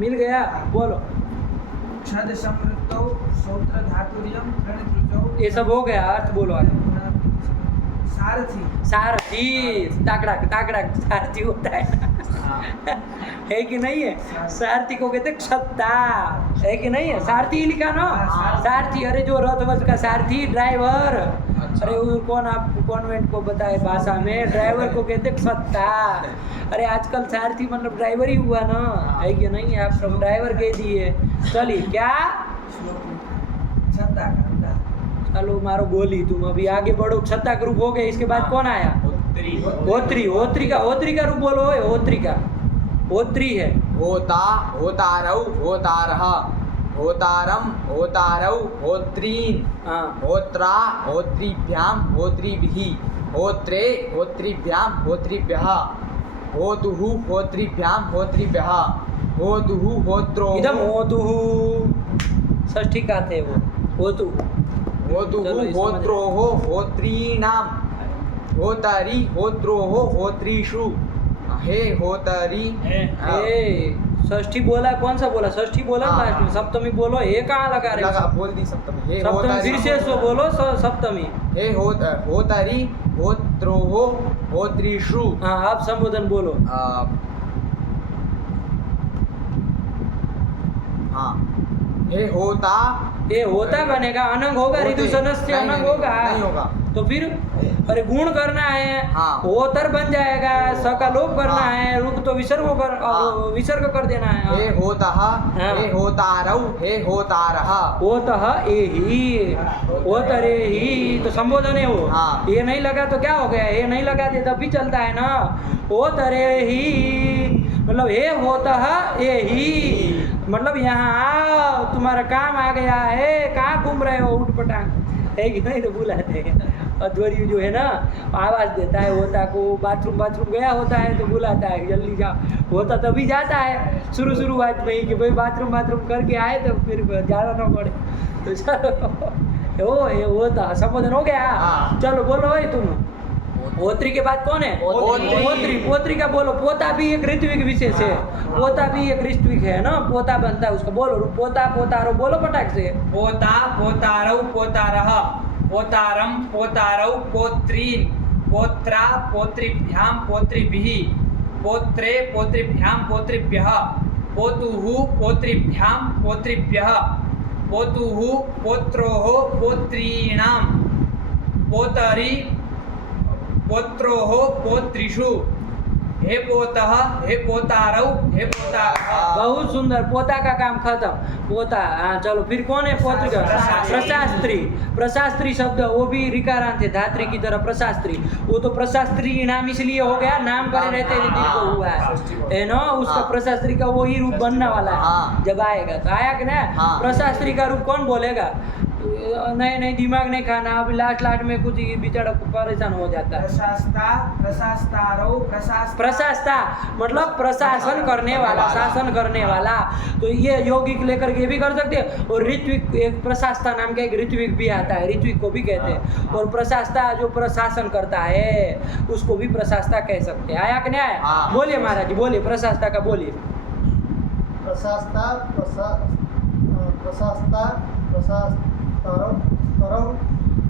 मिल गया, बोलो। क्षद समृद्धौ श्रोत्र धातुर्यं प्रणितृचौ। ये सब हो गया, अर्थ बोलो आगे। सारथी ताकड़ा सारथी होता है है कि नहीं है? सारथी को कहते क्षत्ता, है कि नहीं है? सारथी ही लिखा ना, सारथी। अरे जो रथ वथ का सारथी, ड्राइवर। अरे वो कौन आप कॉन्वेंट को बताए भाषा में, ड्राइवर को कहते क्षत्ता। अरे आजकल सारथी मतलब ड्राइवर ही हुआ ना, है कि नहीं है? आप सब ड्राइवर कह दिए। चलिए क्या चलो मारो गोली, तुम अभी आगे बढ़ो। क्षत्ता का रूप हो गए, इसके बाद कौन आया? होत्री का रूप बोलो। होत्री का, होत्री है। होता होतारौ होतारः होतारम होतारौ होत्रीन् हाँ। होत्रा होत्रीभ्यां होत्रीभिः होत्रे होत्रीभ्यां होत्रीभ्यः होतुः होत्रीभ्यां होत्रीभ्यः होतुः होत्रोः इदम होतुः षष्ठी का थे वो होतु। होतुः चलो, ये समझ होत्रोः होत्रीणां होतरि होत्रोः होत्रीषु हे होतरि षष्ठी बोला, कौन सा बोला? षष्ठी बोला हाँ। लास्ट में। सप्तमी बोलो, ये कहाँ लगा रहे लगा हो? बोल दी सप्तमी। हे सप्तमी होतरि फिर से सो बोलो, सप्तमी। हे होतरि होत्रोः होत्रीषु हाँ आप संबोधन बोलो। हाँ हे होता ये होता बनेगा, अनंग होगा, होते। ऋतु सनस्य नहीं, अनंग नहीं, होगा। नहीं होगा। तो फिर अरे गुण करना है, हाँ। होतर बन जाएगा, स का लोप करना हाँ। है, रुक तो विसर्ग कर, हाँ। विसर्ग कर देना है। हे होतः हे होतारौ हे होतारः होतः एहि, होतरे ही तो संबोधन है वो। हाँ। ये नहीं लगा तो क्या हो गया? ये नहीं लगा दे तब भी चलता है ना। होतरे ही मतलब हे होतः एहि, मतलब यहाँ आओ, तुम्हारा काम आ गया है, कहाँ घूम रहे हो उठ पटांग, है कि नहीं? तो बुलाते हैं। अध्वर्यु जो है ना आवाज़ देता है होता को, बाथरूम गया होता है तो बुलाता है जल्दी जाओ। होता तभी जाता है शुरुआत में ही कि भाई बाथरूम करके आए तो फिर जाना ना पड़े। तो चलो ये होता संबोधन हो गया। हाँ। चलो बोलो भाई तुम। होत्री के बाद कौन है? होत्री। पोत्री का बोलो। पोता भी एक ऋत्विक विशेष है, पोता भी एक ऋत्विक है ना, पोता बनता है उसका। बोलो पोता पोतारो बोलो पटाख से। पोता पोतारौ पोतारः पोतारम पोतारौ पोत्रीन् पोत्रा पोत्रिभ्यां पोत्रिभिः पोत्रे पोत्रिभ्यां पोत्रिभ्यः पोतुः पोत्रिभ्यां पोत्रिभ्यः पोतुः पोत्रोः पोत्रीणां पोतरि पोत्रोः पोत्रिषु हे पोतः हे पोतारौ हे पोतारः। बहुत सुंदर, पोता का काम खत्म। पोता, हाँ चलो फिर कौन है पौत्र का? प्रशास्त्री। प्रशास्त्री शब्द वो भी रिकारांत है, धात्री की तरह प्रशास्त्री। वो तो प्रशास्त्री नाम इसलिए हो गया, नाम करे रहते हैं को हुआ है ना, उसका प्रशास्त्री का वही रूप बनने वाला है जब आएगा। तो आया कि ना, प्रशास्त्री का रूप कौन बोलेगा? नहीं दिमाग नहीं खाना, अब लास्ट में कुछ बेचारा परेशान हो जाता है। प्रशास्ता मतलब प्रशासन करने वाला, शासन करने वाला। तो ये यौगिक लेकर के भी कर सकते हैं। और ऋत्विक, एक प्रशास्ता नाम का एक ऋत्विक भी आता है, ऋत्विक को भी कहते हैं। और प्रशास्ता जो प्रशासन करता है उसको भी प्रशास्ता कह सकते हैं। आया कि नहीं आया? बोलिए महाराज जी, बोलिए प्रशास्ता का बोलिए। प्रशास्ता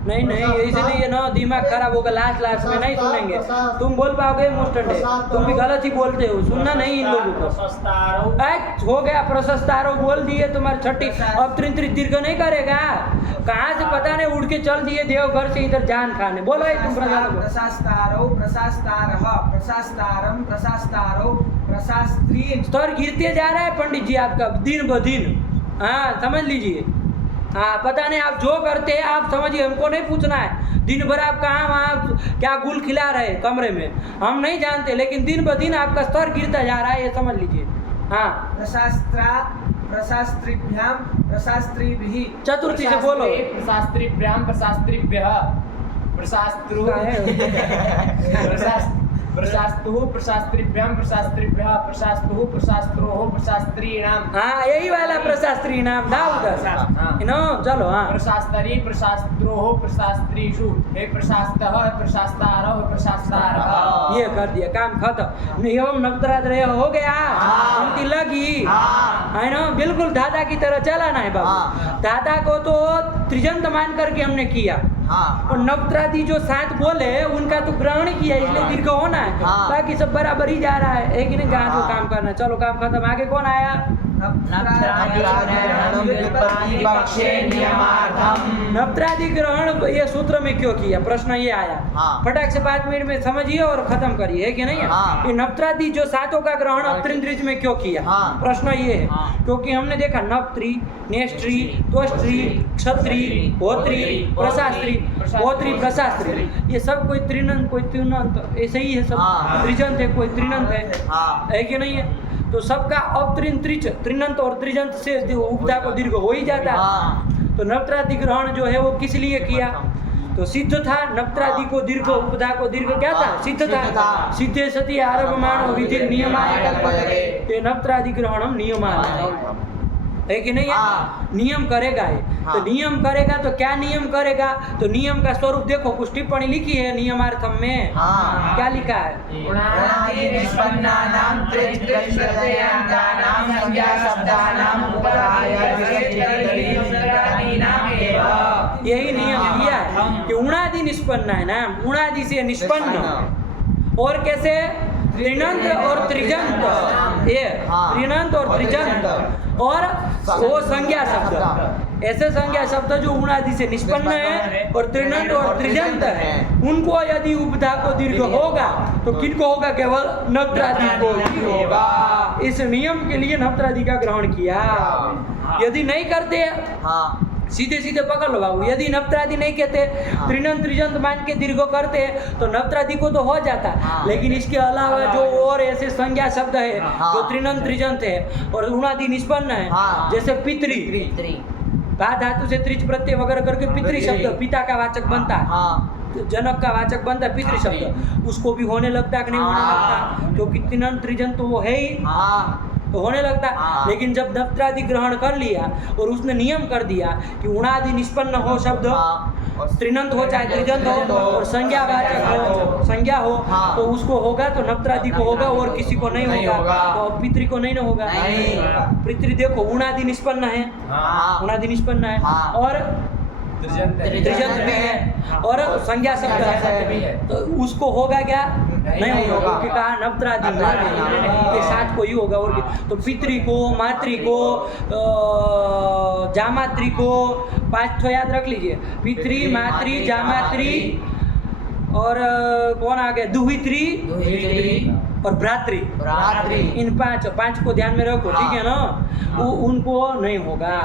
नहीं इसलिए ये ना दिमाग खराब होगा, लास्ट में नहीं सुनेंगे। तुम बोल पाओगे मुस्टंडे, तुम भी गलत ही बोलते हो, सुनना नहीं इन लोगों को। हो गया प्रशस्तारो बोल दिए, तुम्हारी छठी। अब त्रिंत्रित दीर्घ नहीं करेगा, कहाँ से पता नहीं उड़ के चल दिए देवघर से इधर जान खाने। बोलो तुम प्रशास्तारो प्रशास्तारः प्रशास्तारम प्रशास्तारो प्रशास्त्री। स्तर गिरते जा रहा है पंडित जी आपका दिन ब दिन। हाँ समझ लीजिए। हाँ पता नहीं आप जो करते हैं आप समझिए, हमको नहीं पूछना है। दिन भर आप कहाँ वहाँ क्या गुल खिला रहे कमरे में, हम नहीं जानते, लेकिन दिन ब दिन आपका स्तर गिरता जा रहा है, ये समझ लीजिए। हाँ प्रशास्त्रिभ्यां प्रशास्त्रीभिः। चतुर्थी से बोलो। प्रशास्त्रिभ्यां प्रशास्त्रिभ्यः प्रशास्त्रु प्रशास्तुः प्रशास्त्रिभ्यां प्रशास्त्रिभ्यः प्रशास्तुः प्रशास्त्रोः प्रशास्त्रीणां। हाँ यही वाला प्रशास्त्री नाम था उधर नो। चलो हाँ। प्रशास्तरी प्रशास्त्रोः प्रशास्त्रीषु हे प्रशास्तः प्रशास्तारः प्रशास्तारः। ये कर दिया, काम खत्म। एवं नवरात्र हो गया, उनकी लगी है ना, बिल्कुल दादा की तरह चलाना है बाबू। दादा को तो त्रिजंत मान करके हमने किया, और नवत्रादि जो 7 बोले उनका तो ग्रहण किया, इसलिए दीर्घ होना है। बाकी सब बराबर ही जा रहा है, एक नहीं जहाँ जो काम करना। चलो काम खत्म। आगे कौन आया? नवत्रादि ग्रहण ये सूत्र में क्यों किया, प्रश्न ये आया। फटाक से 5 मिनट में समझिए और खत्म करिए, है कि नहीं? ये नवत्रादि जो 7 का ग्रहण अत्रिंद्रिज में क्यों किया, प्रश्न ये है। क्योंकि हमने देखा नवत्री, नेष्ट्री, त्वष्ट्री, क्षत्री, होत्री, प्रशास्त्री, होत्री, प्रशास्त्री, ये सब कोई त्रिनंत कोई त्रिनंत ऐसे ही है, सब त्रिजंत है कोई त्रिनंत है कि नहीं है? तो सबका त्रिनंत और त्रिजंत से उपधा को दीर्घ हो ही जाता है। तो नवत्रादि ग्रहण जो है वो किस लिए किया? तो सिद्ध था, नवत्रादि को दीर्घ उपधा को दीर्घ क्या था? सिद्ध था। सिद्धे सती आरभमाण विधि नियमाय कल्पते। नवत्रादि ग्रहण हम नियमाय है कि नहीं? नियम करेगा है। तो नियम करेगा तो क्या नियम करेगा? तो नियम का स्वरूप देखो, कुछ टिप्पणी लिखी है नियमार्थम में। क्या लिखा है? यही नियम किया है कि उणादि निष्पन्न है ना, उणादि से निष्पन्न। और कैसे? त्रिनंत और त्रिजंत, ये त्रिनंत और त्रिजंत और वो संज्ञा शब्द, ऐसे संज्ञा शब्द जो उणादि से निष्पन्न है और त्रिनंत और त्रिजंत है, उनको यदि उपधा को दीर्घ होगा तो किनको होगा? केवल नवत्रादि को ही होगा। इस नियम के लिए नवत्रादि का ग्रहण किया। यदि नहीं करते सीधे सीधे पकड़ लो बाबू, यदि नवत्रादि नहीं कहते, त्रिनंत त्रिजंत मान के दीर्घ करते तो नवत्रादि को तो हो जाता। लेकिन इसके अलावा जो और ऐसे संज्ञा शब्द है जो त्रिनंत त्रिजंत है और उणादि निष्पन्न है, जैसे पितृ, बा धातु से त्रिच प्रत्यय वगैरह करके पितृ शब्द पिता का वाचक बनता है, जनक का वाचक बनता है पितृ शब्द, उसको भी होने लगता है कि नहीं होने लगता? क्योंकि त्रिनंत त्रिजंत तो वो है ही, तो होने लगता। लेकिन जब नवत्रादि ग्रहण कर लिया और उसने नियम कर दिया कि उणादि निष्पन्न हो शब्द, त्रिनंत हो चाहे त्रिजंत हो और संज्ञावाचक हो, संज्ञा हो, तो उसको होगा तो नवत्रादि को होगा और किसी को नहीं होगा। तो पितृ को नहीं ना होगा। पितृ देखो उणादि निष्पन्न है, उणादि निष्पन्न है। और त्रिजंत में है और संज्ञा शब्द है, तो उसको होगा क्या? नहीं होगा, क्योंकि कहा नवत्रादि के साथ कोई होगा। और तो पितृ को, मातृ को, जामातृ को 5 तो याद रख लीजिए, पितृ, मातृ, जामातृ और कौन आ गया? दुहित्री और भ्रातृ। इन 5 को ध्यान में रखो, ठीक है ना? उनको नहीं होगा,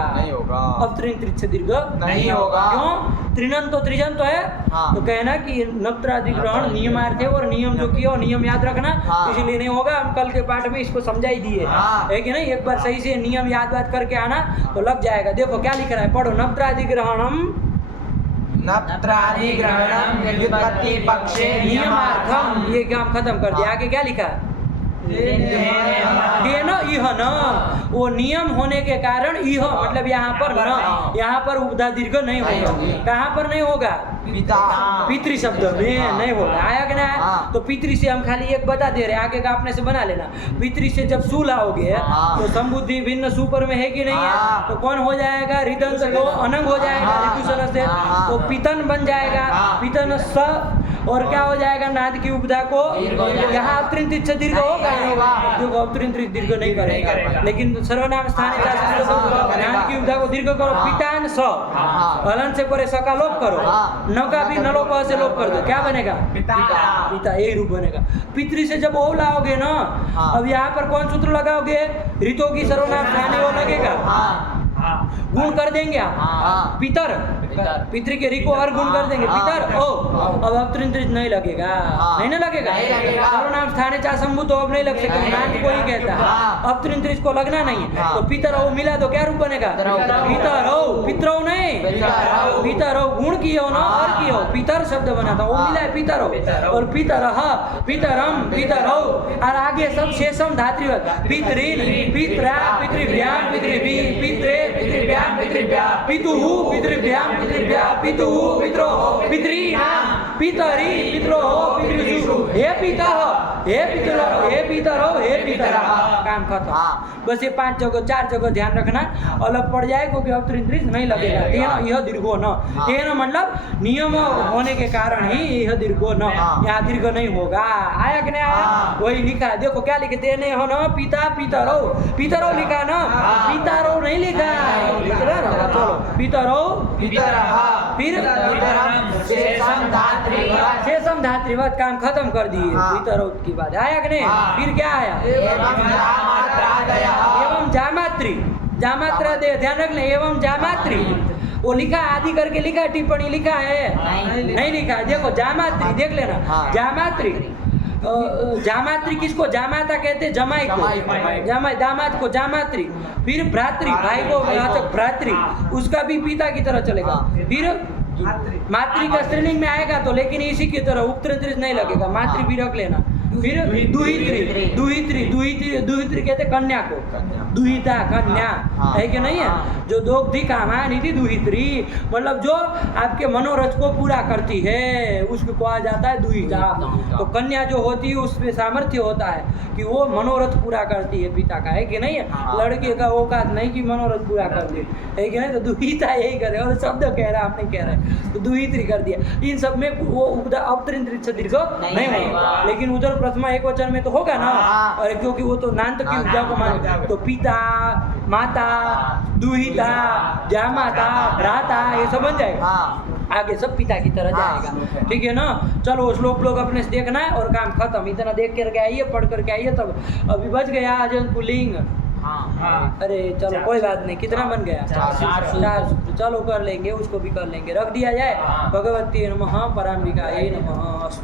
अब त्रिन से दीर्घ नहीं होगा। क्यों? त्रिनन तो त्रिजन तो है, तो कहना कि नवत्राधिग्रहण नियमार्थ है और नियम जो किया और नियम याद रखना, इसलिए नहीं होगा। हम कल के पाठ में इसको समझाई दिए है कि नहीं? एक बार सही से नियम याद करके आना तो लग जाएगा। देखो क्या लिख रहा है, पढ़ो। नवत्राधिग्रहणम व्युत्पत्ति पक्षे नियमार्थम, ये काम खत्म कर दिया। आगे क्या लिखा? देन इह न, वो नियम होने के कारण इह मतलब यहाँ पर न, यहाँ पर उपधा दीर्घ नहीं होगा। कहाँ पर नहीं होगा? पितृ शब्द में नहीं होगा। आया कि ना? तो पितृ से हम खाली एक बता दे रहे, आगे का अपने से बना लेना। पितृ से जब सु लाओगे तो संबुद्धि भिन्न सुपर में है कि नहीं है? तो कौन हो जाएगा? रिदंत को अनंग हो जाएगा ऋतुसर से, तो पितन बन जाएगा। पितन स और क्या हो जाएगा? नाद की उपधा को यहाँ अवतरित दीर्घ होगा, देखो अवतरित दीर्घ नहीं करेगा, लेकिन सर्वनाम स्थान नाद की उपधा को दीर्घ करो। पितान स, हलन से परे स का लोप करो, न का भी न लोप से लोप कर दो, क्या बनेगा? पिता, यही रूप बनेगा। पितृ से जब ओ लाओगे ना, अब यहाँ पर कौन सूत्र लगाओगे? ऋतु की सर्वनाम स्थान वो लगेगा, गुण कर देंगे आप। पितर, पितृ के रिको और गुण कर देंगे, पितर ओ। अब अवतरित नहीं लगेगा, नहीं ना लगेगा। सर्वनाम स्थाने चा संभूत तो अब नहीं लग सकता, नाम को ही कहता है। अवतरित को लगना नहीं है, तो पितर ओ मिला तो क्या रूप बनेगा? पितर ओ, पितरो नहीं, पितर ओ गुण की हो ना और की हो, पितर शब्द बना था, वो मिला है पितर ओ। और पितर पितरम, पितर ओ, और आगे सब शेषम धातृवत, पितृन, पित्रा, पितृभ्याम, पितृभि, पित्रे, पितृभ्याम, पितृभ्या, पितुः, पितृभ्याम, पितृभ्या, पितुः, पितरो, पितॄणाम, पितरी, पितरो, पितृषु, हे पितः, हे पितरो, हे पितरो, हे पितरः। काम खत्म। बस ये 5 जगह 4 जगह ध्यान रखना, अलग पड़ जाए क्योंकि अवतरित नहीं लगेगा। तेन यह दीर्घो न, तेन मतलब नियम होने के कारण ही यह दीर्घो न, यहाँ दीर्घ नहीं होगा। आया कि नहीं आया? वही लिखा है, देखो क्या लिखे? तेने हो न पिता पितरो, पितरो लिखा ना, पितारो नहीं लिखा। चलो पितरो, फिर शेषम धातृवत, काम खत्म कर दिए। पितरो की बात आया कि नहीं? फिर क्या आया? एवं जामात्री, जामात्रा दे ध्यान रख ले। एवं जामात्री वो लिखा, आदि करके लिखा, टिप्पणी लिखा है? नहीं लिखा है। देखो जामात्री देख लेना, जामात्री, जामात्री किसको जामाता कहते हैं? जमाई को, जमाई, दामाद को जामात्री। फिर भ्रातृ, भाई को भ्रातृ, उसका भी पिता की तरह चलेगा। फिर मातृ का स्त्रीलिंग में आएगा तो, लेकिन इसी की तरह उपतृ नहीं लगेगा, मातृ भी रख लेना। फिर दुहित्री, दुहित्री, दुहित्री, दुहित्री कहते कन्या को, दुहिता कन्या है कि नहीं है? जो दोग्धी कामानिधि दुहित्री, मतलब जो आपके मनोरथ को पूरा करती है उसको कहा जाता है दुहिता। तो कन्या जो होती है उसमें सामर्थ्य होता है कि वो मनोरथ पूरा करती है पिता का, है कि नहीं है? लड़के का औकात नहीं कि मनोरथ पूरा कर दे, है कि नहीं? तो दुहिता यही करे, और शब्द कह रहा है, आपने कह रहा है तो दुहित्री कर दिया। इन सब में वो अवतरित दीर्घ नहीं होगा, लेकिन उधर प्रथमा एक वचन में तो होगा ना, और क्योंकि वो तो नान्त की उपजा को मानते, तो पिता, माता, दुहिता, जामाता, भ्राता, ये सब बन जाएगा। आगे सब पिता की तरह जाएगा, ठीक है ना? चलो श्लोक लोग अपने से देखना है और काम खत्म। इतना देख करके आइए, पढ़ करके आइए, तब अभी बच गया अजंत पुल्लिंग। अरे चलो कोई बात नहीं, कितना बन गया? 4 सूत्र। चलो कर लेंगे, उसको भी कर लेंगे, रख दिया जाए। भगवती नमः, पराम्बिकायै नमः।